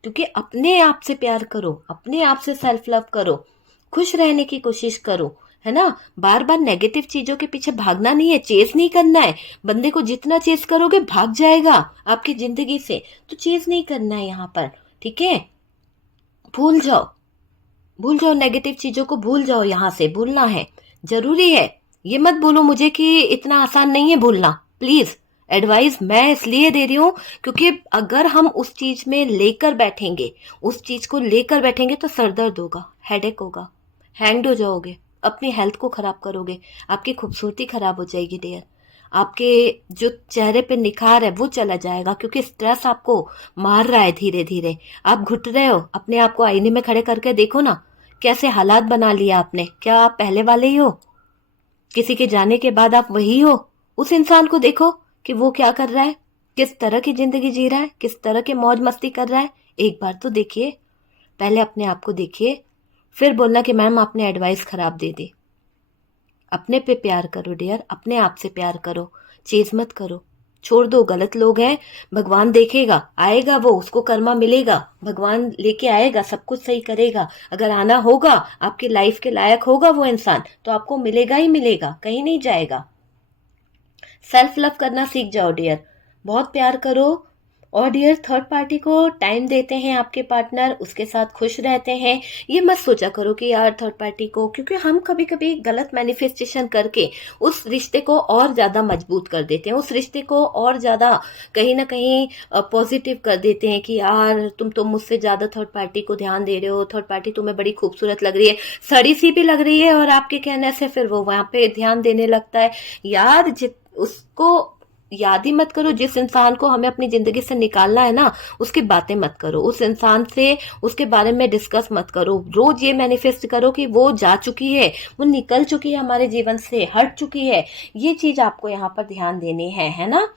क्योंकि अपने आप से प्यार करो, अपने आप से सेल्फ लव करो, खुश रहने की कोशिश करो, है ना। बार बार नेगेटिव चीजों के पीछे भागना नहीं है, चेज नहीं करना है। बंदे को जितना चेज करोगे भाग जाएगा आपकी जिंदगी से, तो चेज नहीं करना है यहाँ पर, ठीक है। भूल जाओ, भूल जाओ नेगेटिव चीजों को, भूल जाओ, यहाँ से भूलना है, जरूरी है। ये मत बोलो मुझे कि इतना आसान नहीं है भूलना, प्लीज। एडवाइस मैं इसलिए दे रही हूँ क्योंकि अगर हम उस चीज में लेकर बैठेंगे, उस चीज को लेकर बैठेंगे तो सरदर्द होगा, हेडेक होगा, हैंग्ड हो जाओगे, अपनी हेल्थ को खराब करोगे, आपकी खूबसूरती खराब हो जाएगी डियर, आपके जो चेहरे पे निखार है वो चला जाएगा, क्योंकि स्ट्रेस आपको मार रहा है धीरे धीरे। आप घुट रहे हो, अपने आप को आईने में खड़े करके देखो ना, कैसे हालात बना लिया आपने। क्या आप पहले वाले ही हो? किसी के जाने के बाद आप वही हो? उस इंसान को देखो कि वो क्या कर रहा है, किस तरह की जिंदगी जी रहा है, किस तरह के मौज मस्ती कर रहा है। एक बार तो देखिए, पहले अपने आप को देखिए, फिर बोलना कि मैम आपने एडवाइस खराब दे दी। अपने पे प्यार करो डियर, अपने आप से प्यार करो, चेज मत करो, छोड़ दो। गलत लोग हैं, भगवान देखेगा, आएगा वो, उसको कर्मा मिलेगा, भगवान लेके आएगा, सब कुछ सही करेगा। अगर आना होगा, आपकी लाइफ के लायक होगा वो इंसान, तो आपको मिलेगा ही मिलेगा, कहीं नहीं जाएगा। सेल्फ लव करना सीख जाओ डियर, बहुत प्यार करो। और डियर, थर्ड पार्टी को टाइम देते हैं आपके पार्टनर, उसके साथ खुश रहते हैं। ये मत सोचा करो कि यार थर्ड पार्टी को, क्योंकि हम कभी कभी गलत मैनिफेस्टेशन करके उस रिश्ते को और ज्यादा मजबूत कर देते हैं, उस रिश्ते को और ज्यादा कहीं ना कहीं पॉजिटिव कर देते हैं कि यार तुम तो मुझसे ज्यादा थर्ड पार्टी को ध्यान दे रहे हो, थर्ड पार्टी तुम्हें बड़ी खूबसूरत लग रही है, सड़ी सी भी लग रही है, और आपके कहने से फिर वो वहां पे ध्यान देने लगता है। यार उसको याद ही मत करो, जिस इंसान को हमें अपनी जिंदगी से निकालना है ना, उसकी बातें मत करो, उस इंसान से उसके बारे में डिस्कस मत करो। रोज ये मैनिफेस्ट करो कि वो जा चुकी है, वो निकल चुकी है हमारे जीवन से, हट चुकी है। ये चीज आपको यहाँ पर ध्यान देनी है ना।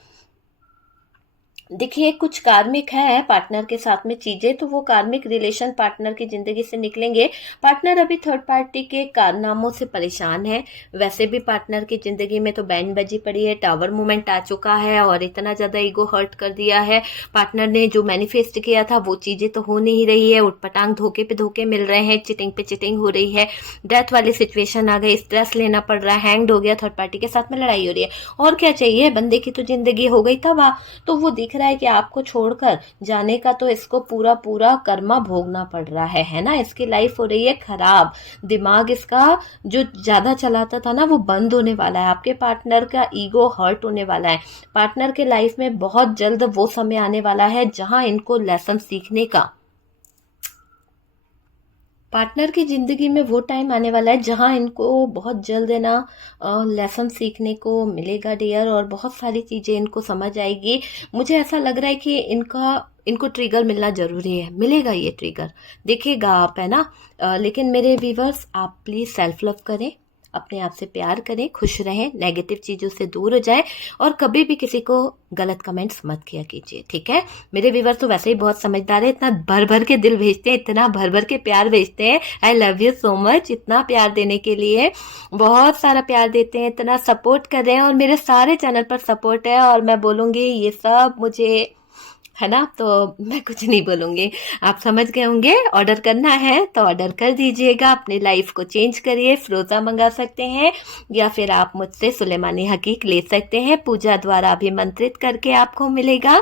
देखिए, कुछ कार्मिक है पार्टनर के साथ में चीजें, तो वो कार्मिक रिलेशन पार्टनर की जिंदगी से निकलेंगे। पार्टनर अभी थर्ड पार्टी के कारनामों से परेशान है। वैसे भी पार्टनर की जिंदगी में तो बैंड बजी पड़ी है, टावर मूवमेंट आ चुका है और इतना ज्यादा ईगो हर्ट कर दिया है। पार्टनर ने जो मैनिफेस्ट किया था वो चीजें तो हो नहीं रही है, उठपटांग धोखे पे धोखे मिल रहे हैं, चिटिंग पे चिटिंग हो रही है, डेथ वाली सिचुएशन आ गई, स्ट्रेस लेना पड़ रहा है, हैंग्ड हो गया, थर्ड पार्टी के साथ में लड़ाई हो रही है। और क्या चाहिए, बंदे की तो जिंदगी हो गई तबाह। तो वो दिख रहा है कि आपको छोड़कर जाने का तो इसको पूरा पूरा कर्मा भोगना पड़ रहा है ना। इसकी लाइफ हो रही है खराब, दिमाग इसका जो ज़्यादा चलाता था ना वो बंद होने वाला है। आपके पार्टनर का ईगो हर्ट होने वाला है। पार्टनर के लाइफ में बहुत जल्द वो समय आने वाला है जहां इनको लेसन सीखने का, पार्टनर की ज़िंदगी में वो टाइम आने वाला है जहां इनको बहुत जल्द है ना लेसन सीखने को मिलेगा डियर, और बहुत सारी चीज़ें इनको समझ आएगी। मुझे ऐसा लग रहा है कि इनको ट्रिगर मिलना ज़रूरी है, मिलेगा ये ट्रिगर, देखिएगा आप, है ना। लेकिन मेरे व्यूवर्स, आप प्लीज़ सेल्फ लव करें, अपने आप से प्यार करें, खुश रहें, नेगेटिव चीज़ों से दूर हो जाएं, और कभी भी किसी को गलत कमेंट्स मत किया कीजिए, ठीक है। मेरे व्यूवर तो वैसे ही बहुत समझदार है, इतना भर भर के दिल भेजते हैं, इतना भर भर के प्यार भेजते हैं। I love you so much, इतना प्यार देने के लिए, बहुत सारा प्यार देते हैं, इतना सपोर्ट कर रहे हैं, और मेरे सारे चैनल पर सपोर्ट है, और मैं बोलूँगी ये सब मुझे, है ना, तो मैं कुछ नहीं बोलूँगी, आप समझ गए होंगे। ऑर्डर करना है तो ऑर्डर कर दीजिएगा, अपनी लाइफ को चेंज करिए। फ़िरोज़ा मंगा सकते हैं, या फिर आप मुझसे सुलेमानी हकीक ले सकते हैं, पूजा द्वारा अभिमंत्रित करके आपको मिलेगा,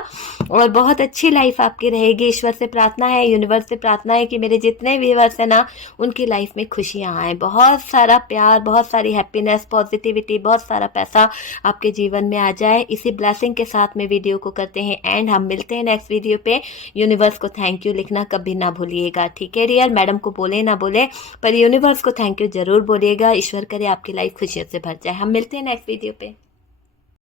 और बहुत अच्छी लाइफ आपकी रहेगी। ईश्वर से प्रार्थना है, यूनिवर्स से प्रार्थना है कि मेरे जितने व्यूअर्स हैं ना, उनकी लाइफ में खुशियाँ आएँ, बहुत सारा प्यार, बहुत सारी हैप्पीनेस, पॉजिटिविटी, बहुत सारा पैसा आपके जीवन में आ जाए। इसी ब्लेसिंग के साथ में वीडियो को करते हैं एंड हम मिलते हैं नेक्स्ट वीडियो पे। यूनिवर्स को थैंक यू लिखना कभी ना भूलिएगा, ठीक है डियर। मैडम को बोले ना बोले, पर यूनिवर्स को थैंक यू जरूर बोलिएगा। ईश्वर करे आपकी लाइफ खुशियों से भर जाए। हम मिलते हैं नेक्स्ट वीडियो पे।